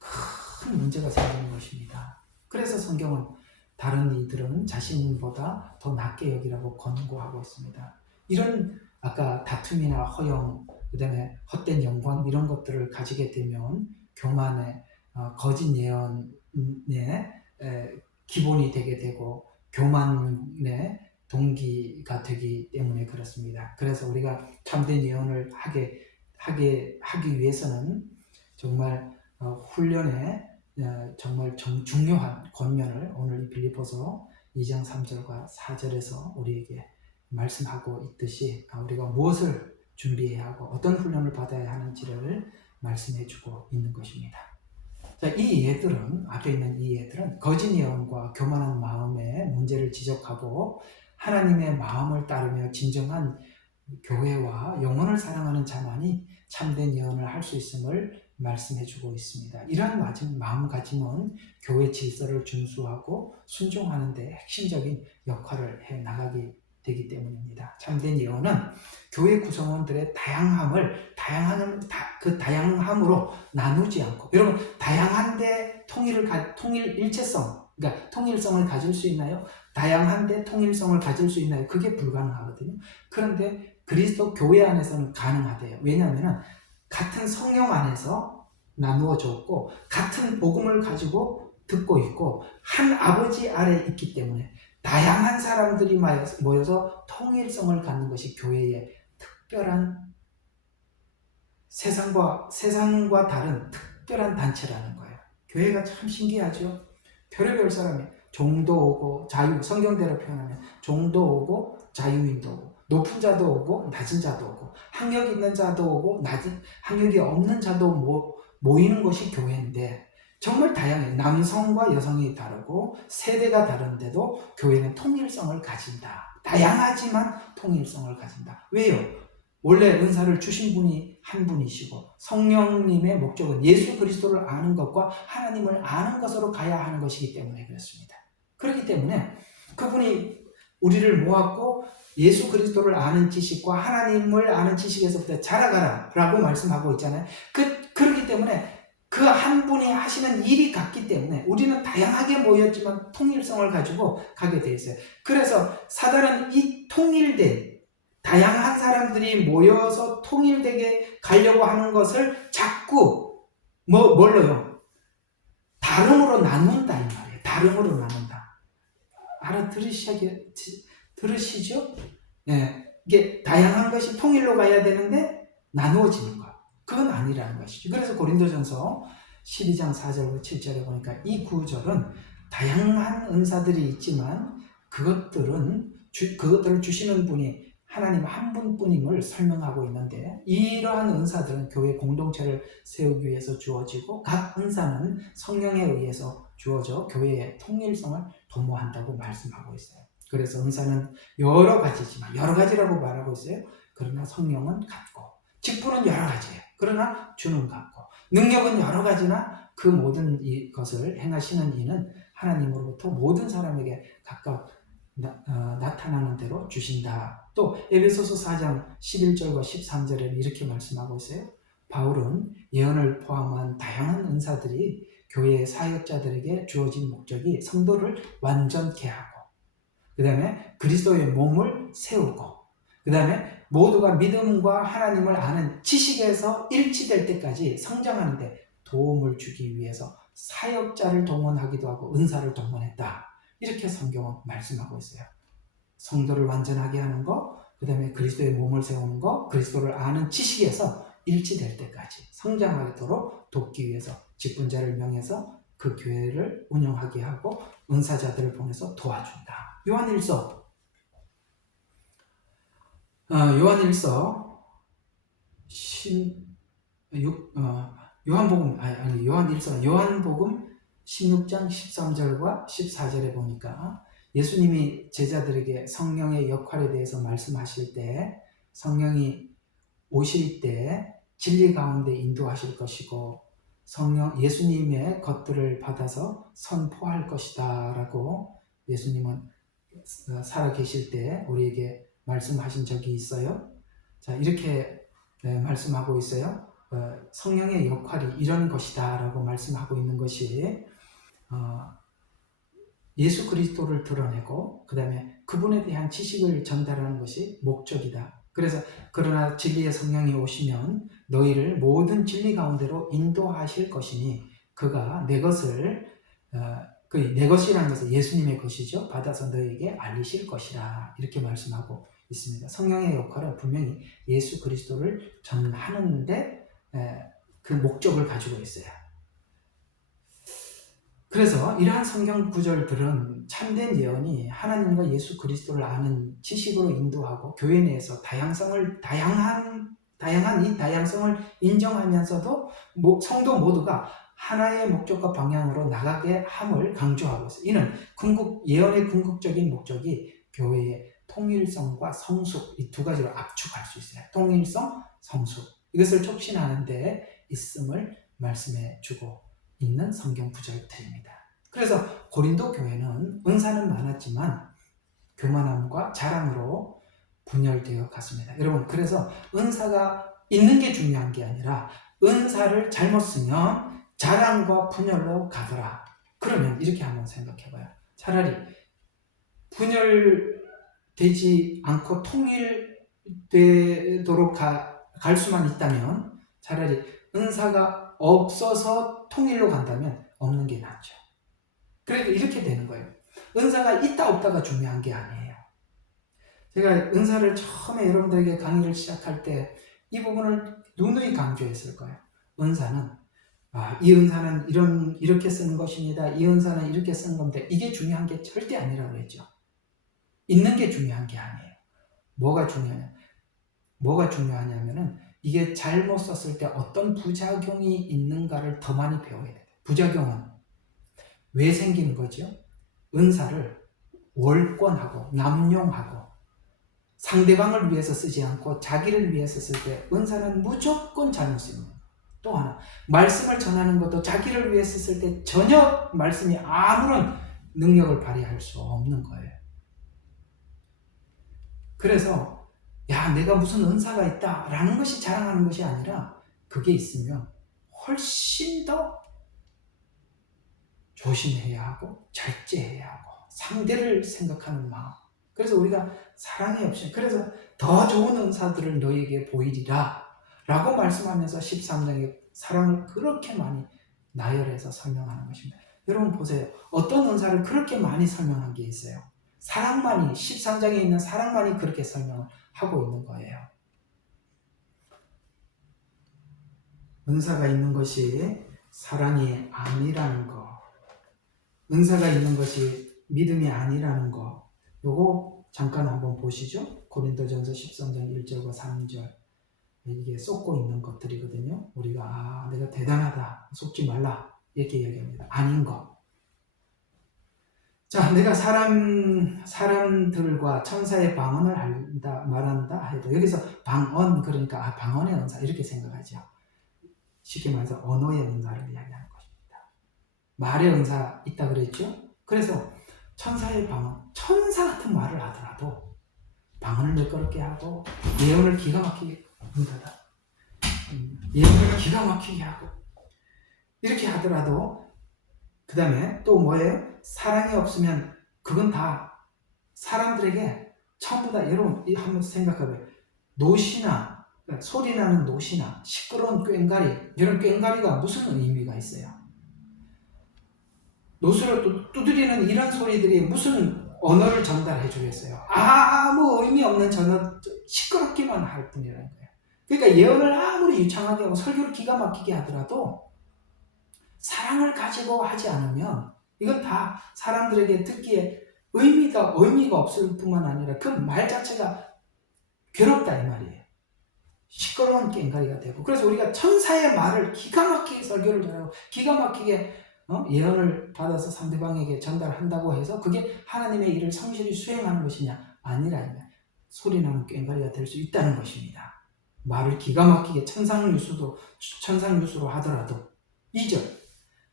큰 문제가 생기는 것입니다. 그래서 성경은 다른 이들은 자신보다 더 낮게 여기라고 권고하고 있습니다. 이런 아까 다툼이나 허영, 그 다음에 헛된 영광 이런 것들을 가지게 되면 교만의 거짓 예언의 기본이 되게 되고 교만의 동기가 되기 때문에 그렇습니다. 그래서 우리가 참된 예언을 하기 위해서는 정말 훈련에 정말 중요한 권면을 오늘 빌립보서 2장 3절과 4절에서 우리에게 말씀하고 있듯이 우리가 무엇을 준비해야 하고 어떤 훈련을 받아야 하는지를 말씀해주고 있는 것입니다. 자, 앞에 있는 이 예들은 거짓 예언과 교만한 마음의 문제를 지적하고 하나님의 마음을 따르며 진정한 교회와 영혼을 사랑하는 자만이 참된 예언을 할 수 있음을 말씀해주고 있습니다. 이러한 마음가짐은 교회 질서를 준수하고 순종하는 데 핵심적인 역할을 해나가게 되기 때문입니다. 참된 예언은 교회 구성원들의 다양함으로 나누지 않고 여러분 다양한데 통일성을 가질 수 있나요? 다양한데 통일성을 가질 수 있나요? 그게 불가능하거든요. 그런데 그리스도 교회 안에서는 가능하대요. 왜냐하면 같은 성령 안에서 나누어졌고 같은 복음을 가지고 듣고 있고 한 아버지 아래 있기 때문에 다양한 사람들이 모여서 통일성을 갖는 것이 교회의 특별한 세상과 다른 특별한 단체라는 거예요. 교회가 참 신기하죠. 별의별 사람이 종도 오고 성경대로 표현하면 종도 오고 자유인도 오고 높은 자도 오고 낮은 자도 오고 학력 있는 자도 오고 학력이 없는 자도 모이는 것이 교회인데 정말 다양해요. 남성과 여성이 다르고 세대가 다른데도 교회는 통일성을 가진다. 다양하지만 통일성을 가진다. 왜요? 원래 은사를 주신 분이 한 분이시고 성령님의 목적은 예수 그리스도를 아는 것과 하나님을 아는 것으로 가야 하는 것이기 때문에 그렇습니다. 그렇기 때문에 그분이 우리를 모았고 예수 그리스도를 아는 지식과 하나님을 아는 지식에서부터 자라가라 라고 말씀하고 있잖아요. 그렇기 때문에 그 한 분이 하시는 일이 같기 때문에 우리는 다양하게 모였지만 통일성을 가지고 가게 돼 있어요. 그래서 사단은 이 통일된 다양한 사람들이 모여서 통일되게 가려고 하는 것을 자꾸 뭘로요? 다름으로 나눈다 이 말이에요. 다름으로 나눈다. 들으시죠? 네, 이게 다양한 것이 통일로 가야 되는데 나누어지는 것. 그건 아니라는 것이죠. 그래서 고린도전서 12장 4절과 7절에 보니까 이 구절은 다양한 은사들이 있지만 그것들을 주시는 분이 하나님 한 분뿐임을 설명하고 있는데 이러한 은사들은 교회 공동체를 세우기 위해서 주어지고 각 은사는 성령에 의해서 주어져 교회의 통일성을 도모한다고 말씀하고 있어요. 그래서 은사는 여러 가지지만 여러 가지라고 말하고 있어요. 그러나 성령은 같고, 직분은 여러 가지예요. 그러나 주는 같고, 능력은 여러 가지나 그 모든 것을 행하시는 이는 하나님으로부터 모든 사람에게 각각 나타나는 대로 주신다. 또 에베소서 4장 11절과 13절에는 이렇게 말씀하고 있어요. 바울은 예언을 포함한 다양한 은사들이 교회의 사역자들에게 주어진 목적이 성도를 완전케 하고, 그 다음에 그리스도의 몸을 세우고, 그 다음에 모두가 믿음과 하나님을 아는 지식에서 일치될 때까지 성장하는 데 도움을 주기 위해서 사역자를 동원하기도 하고 은사를 동원했다. 이렇게 성경은 말씀하고 있어요. 성도를 완전하게 하는 거, 그 다음에 그리스도의 몸을 세우는 거, 그리스도를 아는 지식에서 일치될 때까지 성장하도록 돕기 위해서 직분자를 명해서 그 교회를 운영하게 하고 은사자들을 보내서 도와준다. 요한일서 요한복음 16장 13절과 14절에 보니까 예수님이 제자들에게 성령의 역할에 대해서 말씀하실 때 성령이 오실 때 진리 가운데 인도하실 것이고 예수님의 것들을 받아서 선포할 것이다 라고 예수님은 살아계실 때 우리에게 말씀하신 적이 있어요. 자, 이렇게 말씀하고 있어요. 성령의 역할이 이런 것이다 라고 말씀하고 있는 것이 예수 그리스도를 드러내고 그 다음에 그분에 대한 지식을 전달하는 것이 목적이다. 그래서 그러나 진리의 성령이 오시면 너희를 모든 진리 가운데로 인도하실 것이니 그가 내 것을 내 것이라는 것은 예수님의 것이죠. 받아서 너희에게 알리실 것이라 이렇게 말씀하고 있습니다. 성령의 역할은 분명히 예수 그리스도를 전하는데 그 목적을 가지고 있어요. 그래서 이러한 성경 구절들은 참된 예언이 하나님과 예수 그리스도를 아는 지식으로 인도하고 교회 내에서 다양한 이 다양성을 인정하면서도 성도 모두가 하나의 목적과 방향으로 나가게 함을 강조하고 있어요. 이는 예언의 궁극적인 목적이 교회의 통일성과 성숙 이 두 가지로 압축할 수 있어요. 통일성, 성숙 이것을 촉진하는 데 있음을 말씀해 주고 있는 성경 구절들입니다. 그래서 고린도 교회는 은사는 많았지만 교만함과 자랑으로 분열되어 갔습니다. 여러분, 그래서 은사가 있는 게 중요한 게 아니라 은사를 잘못 쓰면 자랑과 분열로 가더라. 그러면 이렇게 한번 생각해봐요. 차라리 분열되지 않고 통일되도록 갈 수만 있다면 차라리 은사가 없어서 통일로 간다면 없는 게 낫죠. 그러니까 이렇게 되는 거예요. 은사가 있다 없다가 중요한 게 아니에요. 제가 은사를 처음에 여러분들에게 강의를 시작할 때 이 부분을 누누이 강조했을 거예요. 은사는 이 은사는 이렇게 쓰는 것입니다. 이 은사는 이렇게 쓰는 겁니다. 이게 중요한 게 절대 아니라고 그랬죠. 있는 게 중요한 게 아니에요. 뭐가 중요하냐면은 이게 잘못 썼을 때 어떤 부작용이 있는가를 더 많이 배워야 돼요. 부작용은 왜 생기는 거죠? 은사를 월권하고 남용하고 상대방을 위해서 쓰지 않고 자기를 위해서 쓸 때 은사는 무조건 잘못 씁니다. 또 하나, 말씀을 전하는 것도 자기를 위해서 쓸 때 전혀 말씀이 아무런 능력을 발휘할 수 없는 거예요. 그래서 내가 무슨 은사가 있다 라는 것이 자랑하는 것이 아니라 그게 있으면 훨씬 더 조심해야 하고 절제해야 하고 상대를 생각하는 마음. 그래서 우리가 사랑이 없이 그래서 더 좋은 은사들을 너희에게 보이리라 라고 말씀하면서 13장에 사랑을 그렇게 많이 나열해서 설명하는 것입니다. 여러분 보세요. 어떤 은사를 그렇게 많이 설명한 게 있어요. 13장에 있는 사랑만이 그렇게 설명을 하고 있는 거예요. 은사가 있는 것이 사랑이 아니라는 거, 은사가 있는 것이 믿음이 아니라는 거, 요거 잠깐 한번 보시죠. 고린도전서 13장 1절과 3절 이게 쏟고 있는 것들이거든요. 우리가 내가 대단하다, 속지 말라 이렇게 얘기합니다. 아닌 거. 자, 내가 사람들과 천사의 방언을 한다, 말한다 해도, 여기서 방언, 그러니까, 방언의 은사, 이렇게 생각하죠. 쉽게 말해서 언어의 은사를 이야기하는 것입니다. 말의 은사 있다 그랬죠? 그래서 천사의 방언, 천사 같은 말을 하더라도, 방언을 매끄럽게 하고, 예언을 기가 막히게 한다. 예언을 기가 막히게 하고, 이렇게 하더라도, 그 다음에 또 뭐예요? 사랑이 없으면 그건 다 사람들에게 전부 다, 여러분 한번 생각해봐요. 노시나 소리 나는 노시나 시끄러운 꽹과리, 이런 꽹과리가 무슨 의미가 있어요? 노수로 두드리는 이런 소리들이 무슨 언어를 전달해 주겠어요? 아무 의미 없는 시끄럽기만 할 뿐이라는 거예요. 그러니까 예언을 아무리 유창하게 하고 설교를 기가 막히게 하더라도 사랑을 가지고 하지 않으면 이건 다 사람들에게 듣기에 의미가 없을 뿐만 아니라 그 말 자체가 괴롭다 이 말이에요. 시끄러운 꽹과리가 되고, 그래서 우리가 천사의 말을 기가 막히게 설교를 잘하고 기가 막히게 예언을 받아서 상대방에게 전달한다고 해서 그게 하나님의 일을 성실히 수행하는 것이냐? 아니라 소리나는 꽹과리가 될 수 있다는 것입니다. 말을 기가 막히게 천상유수로 하더라도. 2절,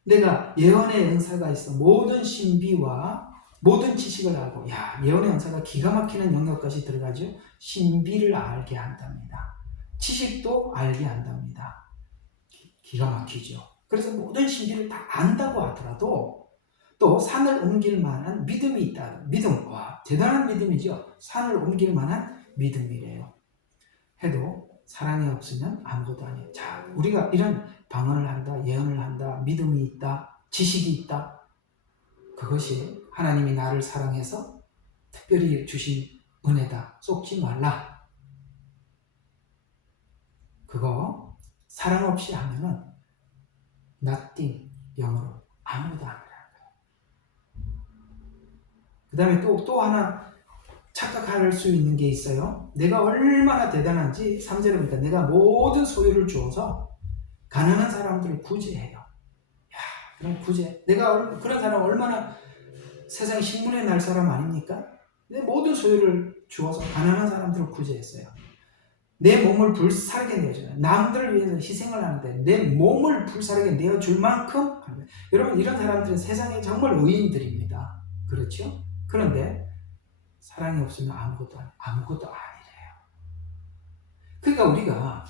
내가 예언의 은사가 있어 모든 신비와 모든 지식을 알고, 예언의 은사가 기가 막히는 영역까지 들어가죠. 신비를 알게 한답니다. 지식도 알게 한답니다. 기가 막히죠. 그래서 모든 신비를 다 안다고 하더라도 또 산을 옮길 만한 믿음이 있다. 믿음, 대단한 믿음이죠. 산을 옮길 만한 믿음이래요. 해도 사랑이 없으면 아무것도 아니에요. 자, 우리가 이런 방언을 한다, 예언을 한다, 믿음이 있다, 지식이 있다. 그것이 하나님이 나를 사랑해서 특별히 주신 은혜다. 속지 말라. 그거 사랑 없이 하면은 nothing, 영어로 아무것도 아니라는 거예요. 그 다음에 또 하나 착각할 수 있는 게 있어요. 내가 얼마나 대단한지 3절에 보니까 내가 모든 소유를 주어서 가난한 사람들을 구제해요. 그럼 내가 그런 사람 얼마나 세상 신문에 날 사람 아닙니까? 내 모든 소유를 주어서 가난한 사람들을 구제했어요. 내 몸을 불사르게 내어줘요. 남들을 위해서 희생을 하는데 내 몸을 불사르게 내어줄 만큼. 여러분, 이런 사람들은 세상에 정말 의인들입니다. 그렇죠? 그런데 사랑이 없으면 아무것도 아니래요. 그러니까 우리가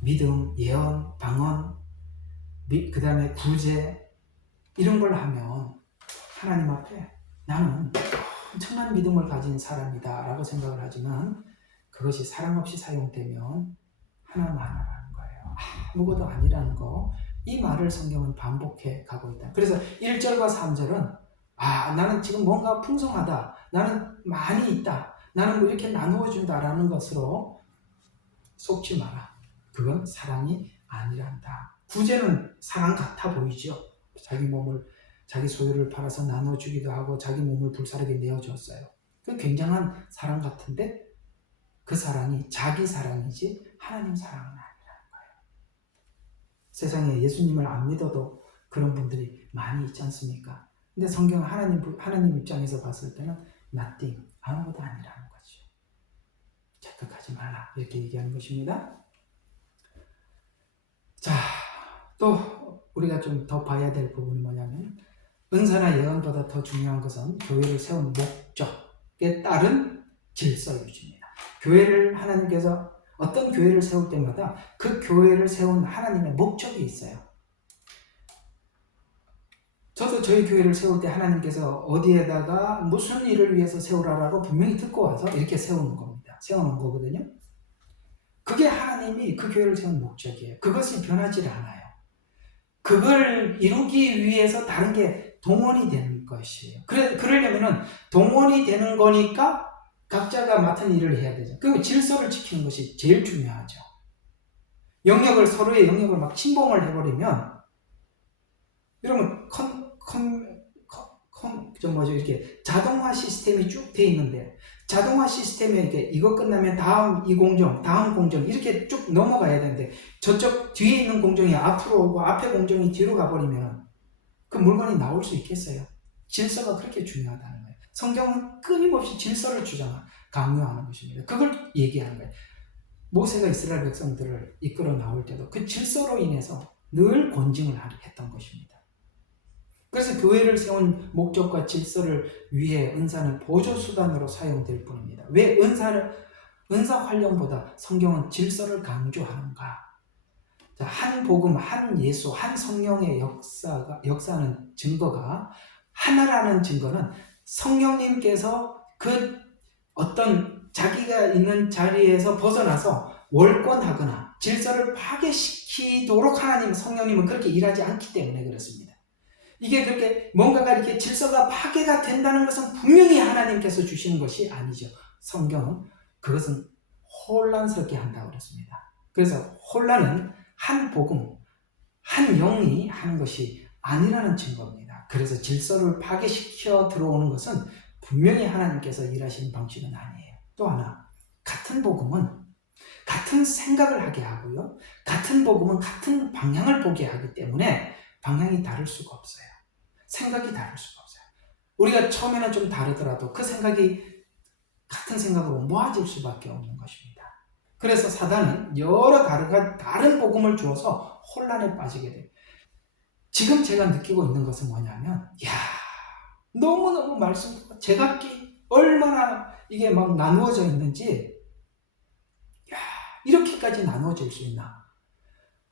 믿음, 예언, 방언, 그 다음에 구제, 이런 걸 하면 하나님 앞에 나는 엄청난 믿음을 가진 사람이다 라고 생각을 하지만, 그것이 사랑 없이 사용되면 하나라는 거예요. 아무것도 아니라는 거. 이 말을 성경은 반복해 가고 있다. 그래서 1절과 3절은 나는 지금 뭔가 풍성하다, 나는 많이 있다, 나는 뭐 이렇게 나누어 준다라는 것으로 속지 마라. 그건 사랑이 아니란다. 구제는 사랑 같아 보이죠. 자기 소유를 팔아서 나눠주기도 하고 자기 몸을 불사르게 내어줬어요. 그 굉장한 사랑 같은데 그 사랑이 자기 사랑이지 하나님 사랑은 아니라는 거예요. 세상에 예수님을 안 믿어도 그런 분들이 많이 있지 않습니까? 근데 성경은 하나님 입장에서 봤을 때는 nothing, 아무것도 아니라는 거죠. 착각하지 말라, 이렇게 얘기하는 것입니다. 자, 또 우리가 좀 더 봐야 될 부분이 뭐냐면, 은사나 예언보다 더 중요한 것은 교회를 세운 목적에 따른 질서 유지입니다. 교회를 하나님께서 어떤 교회를 세울 때마다 그 교회를 세운 하나님의 목적이 있어요. 저도 저희 교회를 세울 때 하나님께서 어디에다가 무슨 일을 위해서 세우라라고 분명히 듣고 와서 이렇게 세우는 겁니다. 세워놓은 거거든요. 그게 하나님이 그 교회를 세운 목적이에요. 그것이 변하지 않아요. 그걸 이루기 위해서 다른 게 동원이 되는 것이에요. 그러려면은 동원이 되는 거니까 각자가 맡은 일을 해야 되죠. 그 질서를 지키는 것이 제일 중요하죠. 서로의 영역을 막 침범을 해버리면, 여러분, 이렇게 자동화 시스템이 쭉 돼 있는데, 자동화 시스템에 이거 끝나면 다음 공정, 이렇게 쭉 넘어가야 되는데, 저쪽 뒤에 있는 공정이 앞으로 오고 앞에 공정이 뒤로 가버리면 그 물건이 나올 수 있겠어요? 질서가 그렇게 중요하다는 거예요. 성경은 끊임없이 질서를 강요하는 것입니다. 그걸 얘기하는 거예요. 모세가 이스라엘 백성들을 이끌어 나올 때도 그 질서로 인해서 늘 권징을 했던 것입니다. 그래서 교회를 세운 목적과 질서를 위해 은사는 보조수단으로 사용될 뿐입니다. 왜 은사 활용보다 성경은 질서를 강조하는가? 자, 한 복음, 한 예수, 한 성령의 역사는 증거가 하나라는 증거는 성령님께서 그 어떤 자기가 있는 자리에서 벗어나서 월권하거나 질서를 파괴시키도록 성령님은 그렇게 일하지 않기 때문에 그렇습니다. 이게 그렇게 뭔가가 이렇게 질서가 파괴가 된다는 것은 분명히 하나님께서 주시는 것이 아니죠. 성경은 그것은 혼란스럽게 한다고 그랬습니다. 그래서 혼란은 한 복음, 한 영이 하는 것이 아니라는 증거입니다. 그래서 질서를 파괴시켜 들어오는 것은 분명히 하나님께서 일하시는 방식은 아니에요. 또 하나, 같은 복음은 같은 생각을 하게 하고요. 같은 복음은 같은 방향을 보게 하기 때문에 방향이 다를 수가 없어요. 생각이 다를 수가 없어요. 우리가 처음에는 좀 다르더라도 그 생각이 같은 생각으로 모아질 수밖에 없는 것입니다. 그래서 사단은 여러 다른 복음을 주어서 혼란에 빠지게 돼요. 지금 제가 느끼고 있는 것은 뭐냐면, 너무너무 말씀, 제각기 얼마나 이게 막 나누어져 있는지, 이렇게까지 나누어질 수 있나.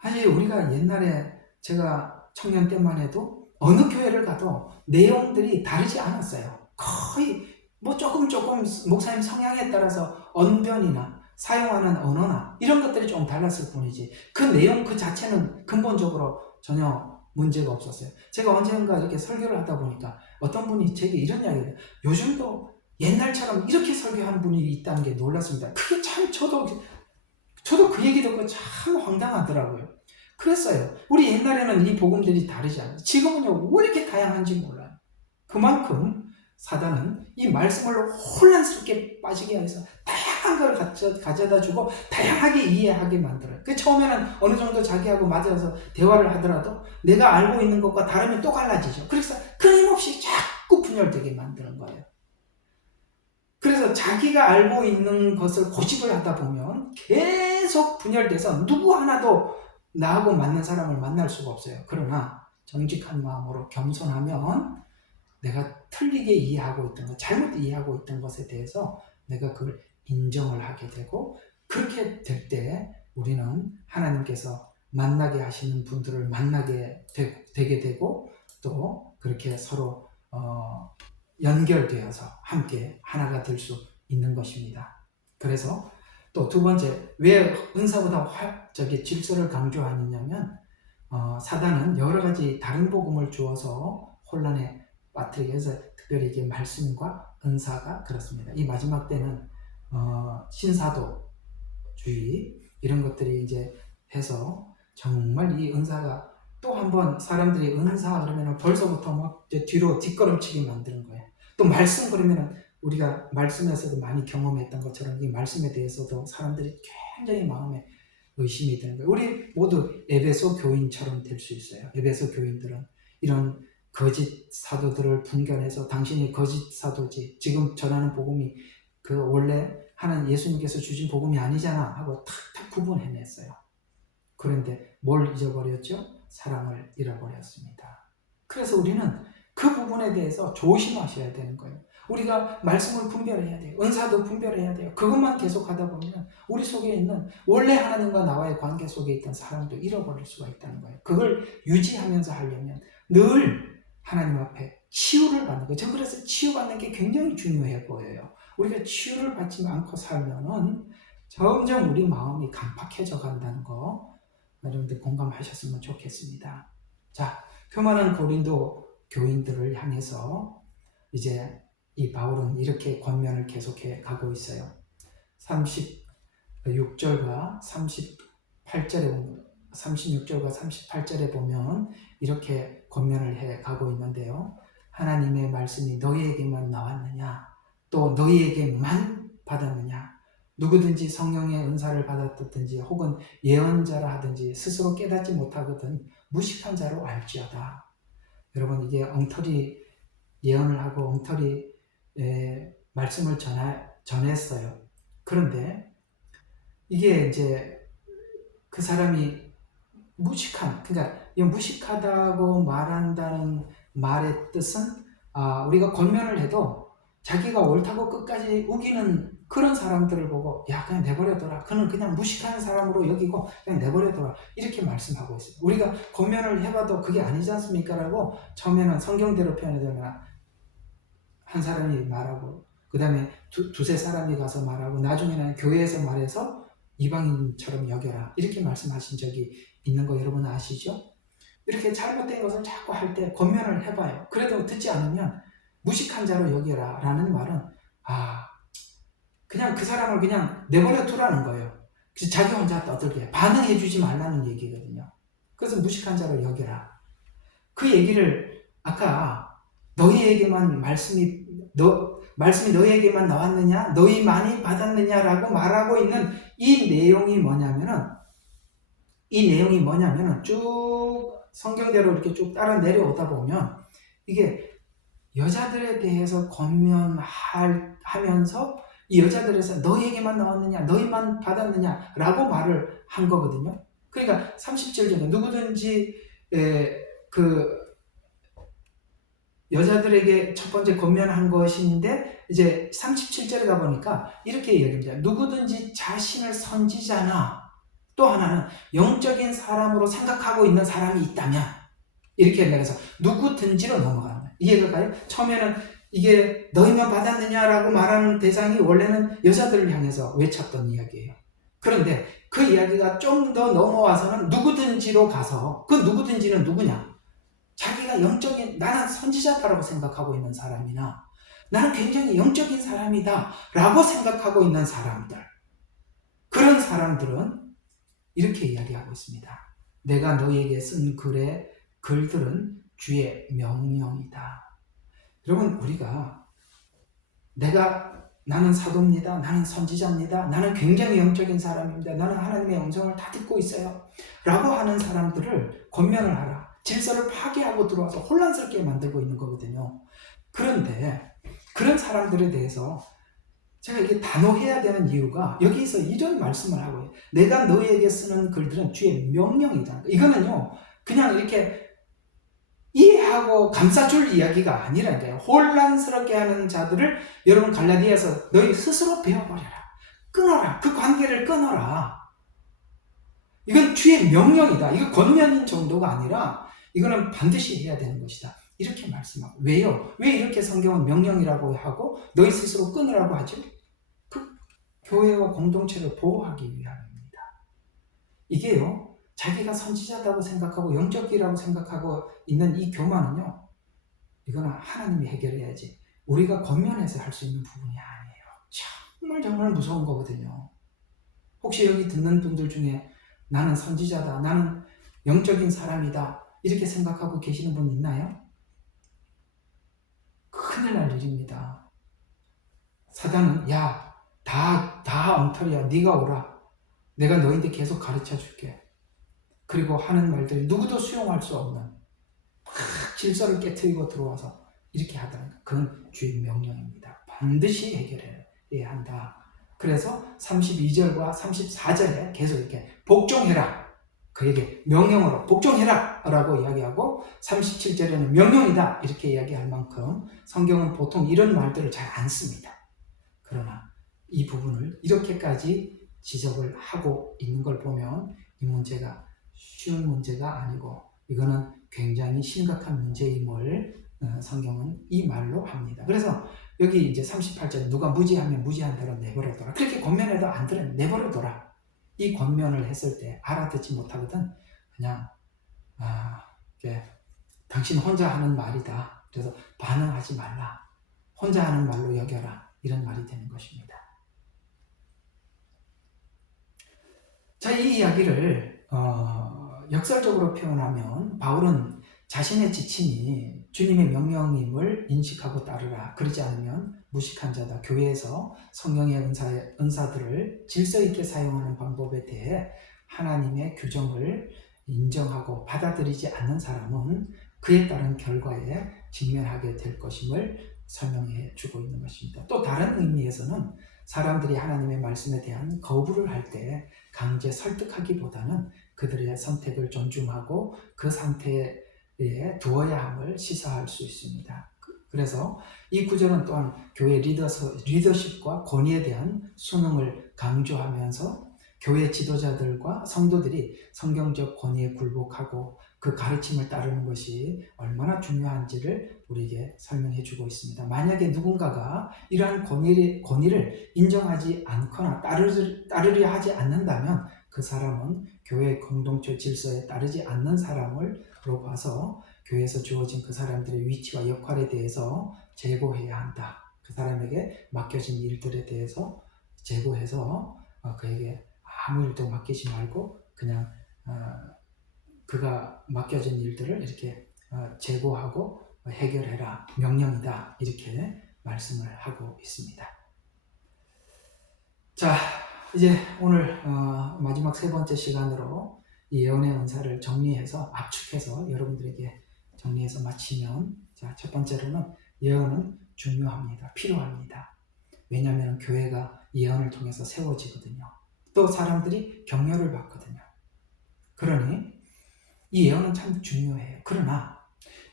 사실 우리가 옛날에 제가 청년 때만 해도 어느 교회를 가도 내용들이 다르지 않았어요. 거의 조금 목사님 성향에 따라서 언변이나 사용하는 언어나 이런 것들이 좀 달랐을 뿐이지 그 내용 그 자체는 근본적으로 전혀 문제가 없었어요. 제가 언젠가 이렇게 설교를 하다 보니까 어떤 분이 제게 이런 이야기를 해요. 요즘도 옛날처럼 이렇게 설교하는 분이 있다는 게 놀랐습니다. 그게 참 저도 그 얘기 듣고 참 황당하더라고요. 그랬어요. 우리 옛날에는 이 복음들이 다르지 않아요. 지금은요 왜 이렇게 다양한지 몰라요. 그만큼 사단은 이 말씀을 혼란스럽게 빠지게 해서 다양한 걸 가져다 주고 다양하게 이해하게 만들어요. 그 처음에는 어느 정도 자기하고 맞아서 대화를 하더라도 내가 알고 있는 것과 다르면 또 갈라지죠. 그래서 끊임없이 자꾸 분열되게 만드는 거예요. 그래서 자기가 알고 있는 것을 고집을 하다 보면 계속 분열돼서 누구 하나도 나하고 맞는 사람을 만날 수가 없어요. 그러나 정직한 마음으로 겸손하면 내가 틀리게 이해하고 있던 것, 잘못 이해하고 있던 것에 대해서 내가 그걸 인정을 하게 되고 그렇게 될 때 우리는 하나님께서 만나게 하시는 분들을 만나게 되게 되고 또 그렇게 서로 연결되어서 함께 하나가 될 수 있는 것입니다. 그래서 또 두 번째, 왜 은사보다 질서를 강조하느냐면 사단은 여러 가지 다른 복음을 주어서 혼란에 빠뜨리기 위해서 특별히 이게 말씀과 은사가 그렇습니다. 이 마지막 때는 신사도주의 이런 것들이 이제 해서 정말 이 은사가 또 한번 사람들이 은사 그러면 벌써부터 막 뒤로 뒷걸음치게 만드는 거예요. 또 말씀 그러면 우리가 말씀에서도 많이 경험했던 것처럼 이 말씀에 대해서도 사람들이 굉장히 마음에 의심이 되는 거예요. 우리 모두 에베소 교인처럼 될 수 있어요. 에베소 교인들은 이런 거짓 사도들을 분견해서 당신이 거짓 사도지 지금 전하는 복음이 그 원래 하나님 예수님께서 주신 복음이 아니잖아 하고 탁탁 구분해냈어요. 그런데 뭘 잊어버렸죠? 사랑을 잃어버렸습니다. 그래서 우리는 그 부분에 대해서 조심하셔야 되는 거예요. 우리가 말씀을 분별해야 돼요. 은사도 분별해야 돼요. 그것만 계속 하다 보면 우리 속에 있는 원래 하나님과 나와의 관계 속에 있던 사랑도 잃어버릴 수가 있다는 거예요. 그걸 유지하면서 하려면 늘 하나님 앞에 치유를 받는 거예요. 저 그래서 치유받는 게 굉장히 중요해 보여요. 우리가 치유를 받지 않고 살면은 점점 우리 마음이 강팍해져 간다는 거 여러분들 공감하셨으면 좋겠습니다. 자, 교만한 고린도 교인들을 향해서 이제 이 바울은 이렇게 권면을 계속해 가고 있어요. 36절과 38절에 보면 이렇게 권면을 해 가고 있는데요. 하나님의 말씀이 너희에게만 나왔느냐? 또 너희에게만 받았느냐? 누구든지 성령의 은사를 받았든지 혹은 예언자라 하든지 스스로 깨닫지 못하거든 무식한 자로 알지어다. 여러분 이게 엉터리 예언을 하고 엉터리 말씀을 전했어요. 그런데 이게 이제 그 사람이 그러니까 이 무식하다고 말한다는 말의 뜻은 우리가 권면을 해도 자기가 옳다고 끝까지 우기는 그런 사람들을 보고 야 그냥 내버려둬라. 그는 그냥 무식한 사람으로 여기고 그냥 내버려둬라. 이렇게 말씀하고 있어요. 우리가 권면을 해봐도 그게 아니지 않습니까? 라고 처음에는 성경대로 표현하자면 한 사람이 말하고 그 다음에 두세 사람이 가서 말하고 나중에는 교회에서 말해서 이방인처럼 여겨라. 이렇게 말씀하신 적이 있는 거 여러분 아시죠? 이렇게 잘못된 것을 자꾸 할 때 권면을 해봐요. 그래도 듣지 않으면 무식한 자로 여겨라 라는 말은 그냥 그 사람을 그냥 내버려 두라는 거예요. 그래서 자기 혼자 떠들게 반응해 주지 말라는 얘기거든요. 그래서 무식한 자로 여겨라. 그 얘기를 아까 너희에게만 말씀이 너희에게만 나왔느냐? 너희만이 받았느냐라고 말하고 있는 이 내용이 뭐냐면은 쭉 성경대로 이렇게 쭉 따라 내려오다 보면 이게 여자들에 대해서 권면하면서 이 여자들에서 너희에게만 나왔느냐? 너희만 받았느냐라고 말을 한 거거든요. 그러니까 37절에 누구든지 그 여자들에게 첫 번째 권면한 것인데 이제 37절에 가보니까 이렇게 얘기합니다. 누구든지 자신을 선지자나 또 하나는 영적인 사람으로 생각하고 있는 사람이 있다면 이렇게 얘기해서 누구든지로 넘어가는 거예요. 이해가 가요? 처음에는 이게 너희만 받았느냐라고 말하는 대상이 원래는 여자들을 향해서 외쳤던 이야기예요. 그런데 그 이야기가 좀 더 넘어와서는 누구든지로 가서 그 누구든지는 누구냐? 자기가 나는 선지자다라고 생각하고 있는 사람이나 나는 굉장히 영적인 사람이다 라고 생각하고 있는 사람들, 그런 사람들은 이렇게 이야기하고 있습니다. 내가 너희에게 쓴 글들은 주의 명령이다. 여러분, 우리가 나는 사도입니다. 나는 선지자입니다. 나는 굉장히 영적인 사람입니다. 나는 하나님의 음성을 다 듣고 있어요. 라고 하는 사람들을 권면을 하라. 질서를 파괴하고 들어와서 혼란스럽게 만들고 있는 거거든요. 그런데 그런 사람들에 대해서 제가 이게 단호해야 되는 이유가 여기서 이런 말씀을 하고 있어요. 내가 너희에게 쓰는 글들은 주의 명령이다. 이거는요 그냥 이렇게 이해하고 감싸줄 이야기가 아니라니까요. 혼란스럽게 하는 자들을 여러분 갈라디아서 너희 스스로 배워버려라. 끊어라. 그 관계를 끊어라. 이건 주의 명령이다. 이거 권면인 정도가 아니라 이거는 반드시 해야 되는 것이다. 이렇게 말씀하고. 왜요? 왜 이렇게 성경은 명령이라고 하고 너희 스스로 끊으라고 하죠? 그 교회와 공동체를 보호하기 위함입니다. 이게요. 자기가 선지자다고 생각하고 영적이라고 생각하고 있는 이 교만은요. 이거는 하나님이 해결해야지. 우리가 권면해서 할 수 있는 부분이 아니에요. 정말 무서운 거거든요. 혹시 여기 듣는 분들 중에 나는 선지자다. 나는 영적인 사람이다. 이렇게 생각하고 계시는 분 있나요? 큰일 날 일입니다. 사단은 다 엉터리야. 네가 오라. 내가 너희한테 계속 가르쳐 줄게. 그리고 하는 말들이 누구도 수용할 수 없는 막 질서를 깨트리고 들어와서 이렇게 하다는 거. 그건 주의 명령입니다. 반드시 해결해야 한다. 그래서 32절과 34절에 계속 이렇게 복종해라. 그에게 명령으로 복종해라 라고 이야기하고 37절에는 명령이다 이렇게 이야기할 만큼 성경은 보통 이런 말들을 잘 안 씁니다. 그러나 이 부분을 이렇게까지 지적을 하고 있는 걸 보면 이 문제가 쉬운 문제가 아니고 이거는 굉장히 심각한 문제임을 성경은 이 말로 합니다. 그래서 여기 이제 38절 누가 무지하면 무지한 대로 내버려둬라. 그렇게 권면해도 안 들으면 내버려둬라. 이 권면을 했을 때 알아듣지 못하거든. 그냥 당신 혼자 하는 말이다. 그래서 반응하지 말라. 혼자 하는 말로 여겨라. 이런 말이 되는 것입니다. 자, 이 이야기를 역설적으로 표현하면 바울은 자신의 지침이 주님의 명령임을 인식하고 따르라. 그러지 않으면 무식한 자다. 교회에서 성령의 은사들을 질서 있게 사용하는 방법에 대해 하나님의 규정을 인정하고 받아들이지 않는 사람은 그에 따른 결과에 직면하게 될 것임을 설명해 주고 있는 것입니다. 또 다른 의미에서는 사람들이 하나님의 말씀에 대한 거부를 할 때 강제 설득하기보다는 그들의 선택을 존중하고 그 상태에 두어야 함을 시사할 수 있습니다. 그래서 이 구절은 또한 교회 리더십과 권위에 대한 순응을 강조하면서 교회 지도자들과 성도들이 성경적 권위에 굴복하고 그 가르침을 따르는 것이 얼마나 중요한지를 우리에게 설명해 주고 있습니다. 만약에 누군가가 이러한 권위를 인정하지 않거나 따르려 하지 않는다면 그 사람은 교회 공동체 질서에 따르지 않는 사람으로 봐서 교회에서 주어진 그 사람들의 위치와 역할에 대해서 제고해야 한다. 그 사람에게 맡겨진 일들에 대해서 제고해서 그에게 아무 일도 맡기지 말고 그냥 그가 맡겨진 일들을 이렇게 제고하고 해결해라. 명령이다. 이렇게 말씀을 하고 있습니다. 자, 이제 오늘 마지막 세 번째 시간으로 이 예언의 은사를 정리해서 압축해서 여러분들에게 정리해서 마치면, 자, 첫 번째로는 예언은 중요합니다. 필요합니다. 왜냐하면 교회가 예언을 통해서 세워지거든요. 또 사람들이 격려를 받거든요. 그러니 이 예언은 참 중요해요. 그러나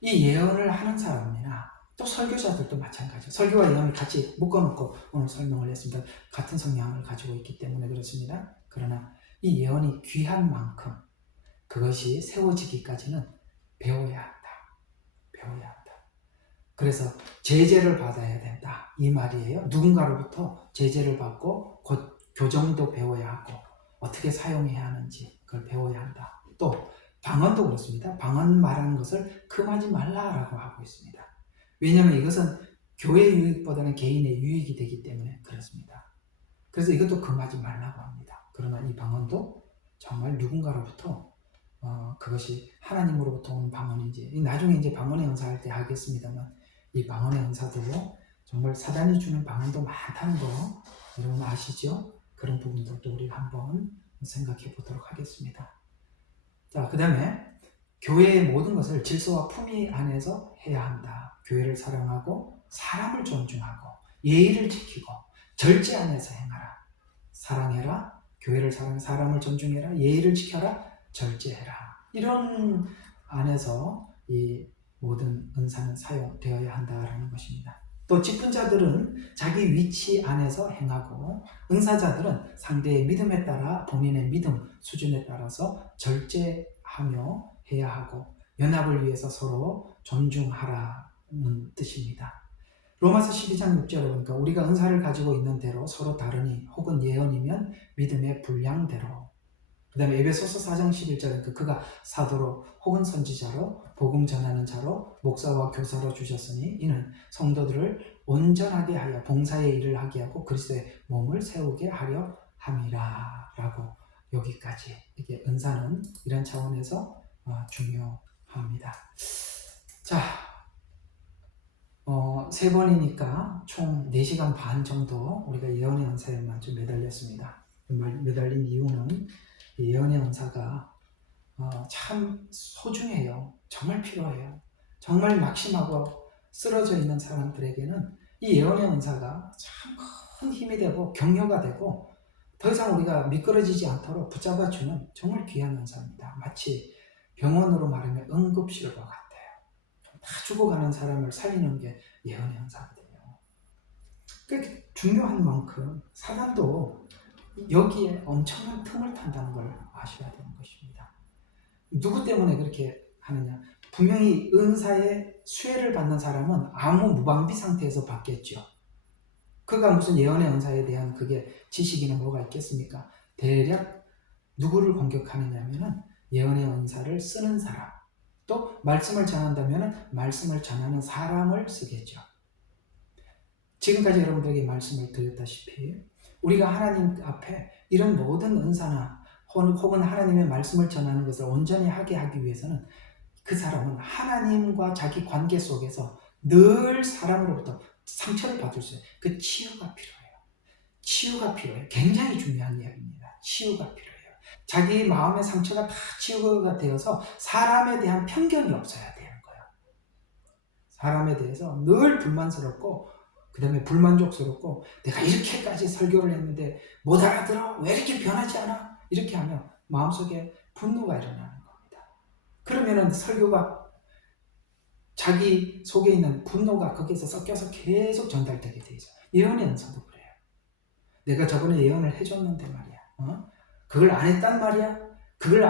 이 예언을 하는 사람이나 또 설교자들도 마찬가지예요. 설교와 예언을 같이 묶어놓고 오늘 설명을 했습니다. 같은 성향을 가지고 있기 때문에 그렇습니다. 그러나 이 예언이 귀한 만큼 그것이 세워지기까지는 배워야 한다. 배워야 한다. 그래서 제재를 받아야 된다. 이 말이에요. 누군가로부터 제재를 받고 곧 교정도 배워야 하고 어떻게 사용해야 하는지 그걸 배워야 한다. 또 방언도 그렇습니다. 방언 말하는 것을 금하지 말라라고 하고 있습니다. 왜냐하면 이것은 교회 유익보다는 개인의 유익이 되기 때문에 그렇습니다. 그래서 이것도 금하지 말라고 합니다. 그러나 이 방언도 정말 누군가로부터 그것이 하나님으로부터 온 방언인지 나중에 이제 방언의 은사할 때 하겠습니다만 이 방언의 은사도 정말 사단이 주는 방언도 많다는 거 여러분 아시죠? 그런 부분들도 우리가 한번 생각해 보도록 하겠습니다. 자, 그 다음에 교회의 모든 것을 질서와 품위 안에서 해야 한다. 교회를 사랑하고 사람을 존중하고 예의를 지키고 절제 안에서 행하라. 사랑해라. 교회를 사랑해 사람을 존중해라. 예의를 지켜라. 절제해라. 이런 안에서 이 모든 은사는 사용되어야 한다라는 것입니다. 또 직분자들은 자기 위치 안에서 행하고 은사자들은 상대의 믿음에 따라 본인의 믿음 수준에 따라서 절제하며 해야 하고 연합을 위해서 서로 존중하라는 뜻입니다. 로마서 12장 6절에 보니까 우리가 은사를 가지고 있는 대로 서로 다르니 혹은 예언이면 믿음의 분량대로 그 다음에 에베소서 4장 11절에 그가 사도로 혹은 선지자로 복음 전하는 자로 목사와 교사로 주셨으니 이는 성도들을 온전하게 하여 봉사의 일을 하게 하고 그리스도의 몸을 세우게 하려 함이라 라고 여기까지 이게 은사는 이런 차원에서 중요합니다. 자, 세 번이니까 총 4시간 반 정도 우리가 예언의 은사에만 좀 매달렸습니다. 매달린 이유는 예언의 은사가 참 소중해요. 정말 필요해요. 정말 낙심하고 쓰러져 있는 사람들에게는 이 예언의 은사가 참 큰 힘이 되고 격려가 되고 더 이상 우리가 미끄러지지 않도록 붙잡아주는 정말 귀한 은사입니다. 마치 병원으로 말하면 응급실과 같아요. 다 죽어가는 사람을 살리는 게 예언의 은사거든요. 그게 중요한 만큼 사단도 여기에 엄청난 틈을 탄다는 걸 아셔야 되는 것입니다. 누구 때문에 그렇게 하느냐? 분명히 은사의 수혜를 받는 사람은 아무 무방비 상태에서 받겠죠. 그가 무슨 예언의 은사에 대한 그게 지식이나 뭐가 있겠습니까? 대략 누구를 공격하느냐면은 예언의 은사를 쓰는 사람, 또 말씀을 전한다면은 말씀을 전하는 사람을 쓰겠죠. 지금까지 여러분들에게 말씀을 드렸다시피 우리가 하나님 앞에 이런 모든 은사나 혹은 하나님의 말씀을 전하는 것을 온전히 하게 하기 위해서는 그 사람은 하나님과 자기 관계 속에서 늘 사람으로부터 상처를 받을 수 있어요. 그 치유가 필요해요. 치유가 필요해요. 굉장히 중요한 이야기입니다. 치유가 필요해요. 자기 마음의 상처가 다 치유가 되어서 사람에 대한 편견이 없어야 되는 거예요. 사람에 대해서 늘 불만스럽고 그 다음에 불만족스럽고 내가 이렇게까지 설교를 했는데 못 알아들어? 왜 이렇게 변하지 않아? 이렇게 하면 마음속에 분노가 일어나는 겁니다. 그러면은 설교가 자기 속에 있는 분노가 거기서 섞여서 계속 전달되게 되죠. 예언의 은사도 그래요. 내가 저번에 예언을 해줬는데 말이야. 그걸 안 했단 말이야. 그걸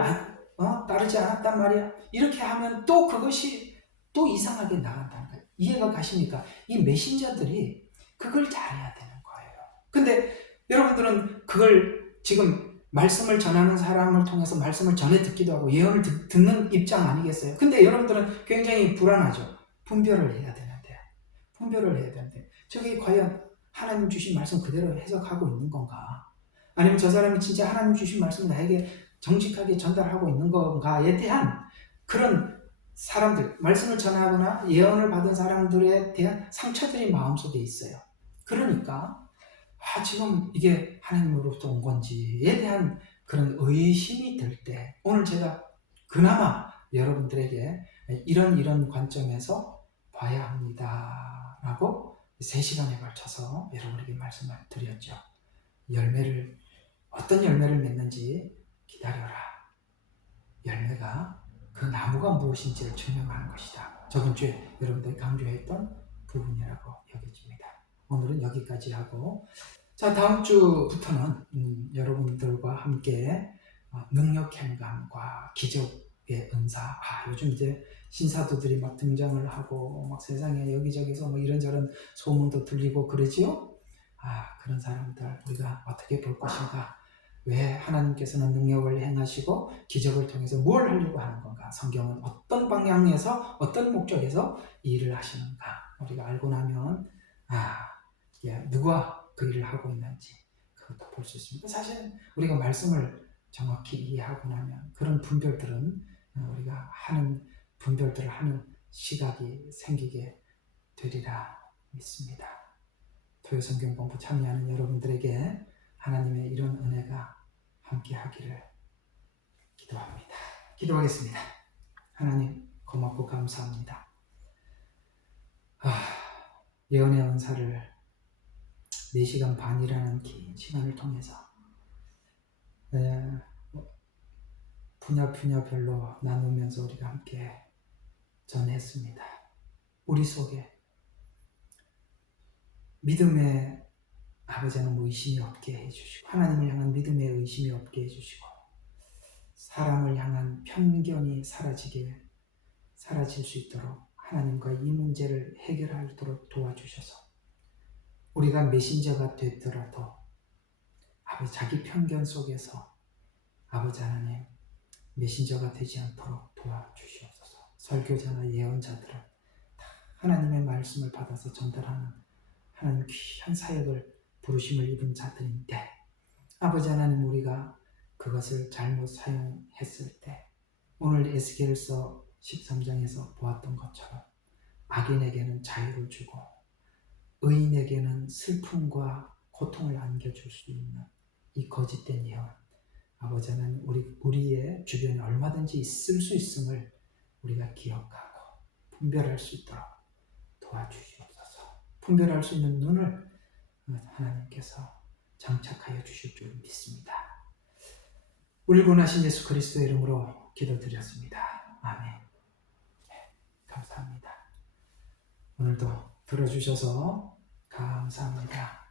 따르지 않았단 말이야. 이렇게 하면 또 그것이 또 이상하게 나간다는 거예요. 이해가 가십니까? 이 메신저들이 그걸 잘해야 되는 거예요. 근데 여러분들은 그걸 지금 말씀을 전하는 사람을 통해서 말씀을 전해 듣기도 하고 예언을 듣는 입장 아니겠어요? 근데 여러분들은 굉장히 불안하죠. 분별을 해야 되는데. 분별을 해야 되는데. 저게 과연 하나님 주신 말씀 그대로 해석하고 있는 건가? 아니면 저 사람이 진짜 하나님 주신 말씀을 나에게 정직하게 전달하고 있는 건가에 대한 그런 사람들, 말씀을 전하거나 예언을 받은 사람들에 대한 상처들이 마음속에 있어요. 그러니까 지금 이게 하나님으로부터 온 건지에 대한 그런 의심이 들 때 오늘 제가 그나마 여러분들에게 이런 관점에서 봐야 합니다 라고 3시간에 걸쳐서 여러분에게 말씀을 드렸죠. 어떤 열매를 맺는지 기다려라. 열매가 그 나무가 무엇인지를 증명하는 것이다. 저번 주에 여러분들이 강조했던 부분이라고 여겨집니다. 오늘은 여기까지 하고, 자, 다음 주부터는 여러분들과 함께 능력 행감과 기적의 은사. 요즘 이제 신사도들이 막 등장을 하고 막 세상에 여기저기서 뭐 이런저런 소문도 들리고 그러지요. 그런 사람들 우리가 어떻게 볼 것인가? 왜 하나님께서는 능력을 행하시고 기적을 통해서 뭘 하려고 하는 건가? 성경은 어떤 방향에서 어떤 목적에서 이 일을 하시는가? 우리가 알고 나면 누가 그 일을 하고 있는지 그것도 볼 수 있습니다. 사실 우리가 말씀을 정확히 이해하고 나면 그런 분별들은 우리가 분별들을 하는 시각이 생기게 되리라 믿습니다. 토요 성경 공부 참여하는 여러분들에게 하나님의 이런 은혜가 함께 하기를 기도합니다. 기도하겠습니다. 하나님 고맙고 감사합니다. 예언의 은사를 4시간 반이라는 긴 시간을 통해서 분야별로 나누면서 우리가 함께 전했습니다. 우리 속에 믿음의 아버지는 의심이 없게 해주시고 하나님을 향한 믿음의 의심이 없게 해주시고 사람을 향한 편견이 사라질 수 있도록 하나님과 이 문제를 해결하도록 도와주셔서 우리가 메신저가 되더라도 아버지 자기 편견 속에서 아버지 하나님 메신저가 되지 않도록 도와주시옵소서. 설교자나 예언자들은 다 하나님의 말씀을 받아서 전달하는 하나님 귀한 사역을 부르심을 입은 자들인데 아버지 하나님 우리가 그것을 잘못 사용했을 때 오늘 에스겔서 13장에서 보았던 것처럼 악인에게는 자유를 주고 의인에게는 슬픔과 고통을 안겨줄 수 있는 이 거짓된 예언 아버지 하나님 우리의 주변에 얼마든지 있을 수 있음을 우리가 기억하고 분별할 수 있도록 도와주시옵소서. 분별할 수 있는 눈을 하나님께서 장착하여 주실 줄 믿습니다. 우리 구원하신 예수 그리스도의 이름으로 기도드렸습니다. 아멘. 감사합니다. 오늘도 들어주셔서 감사합니다.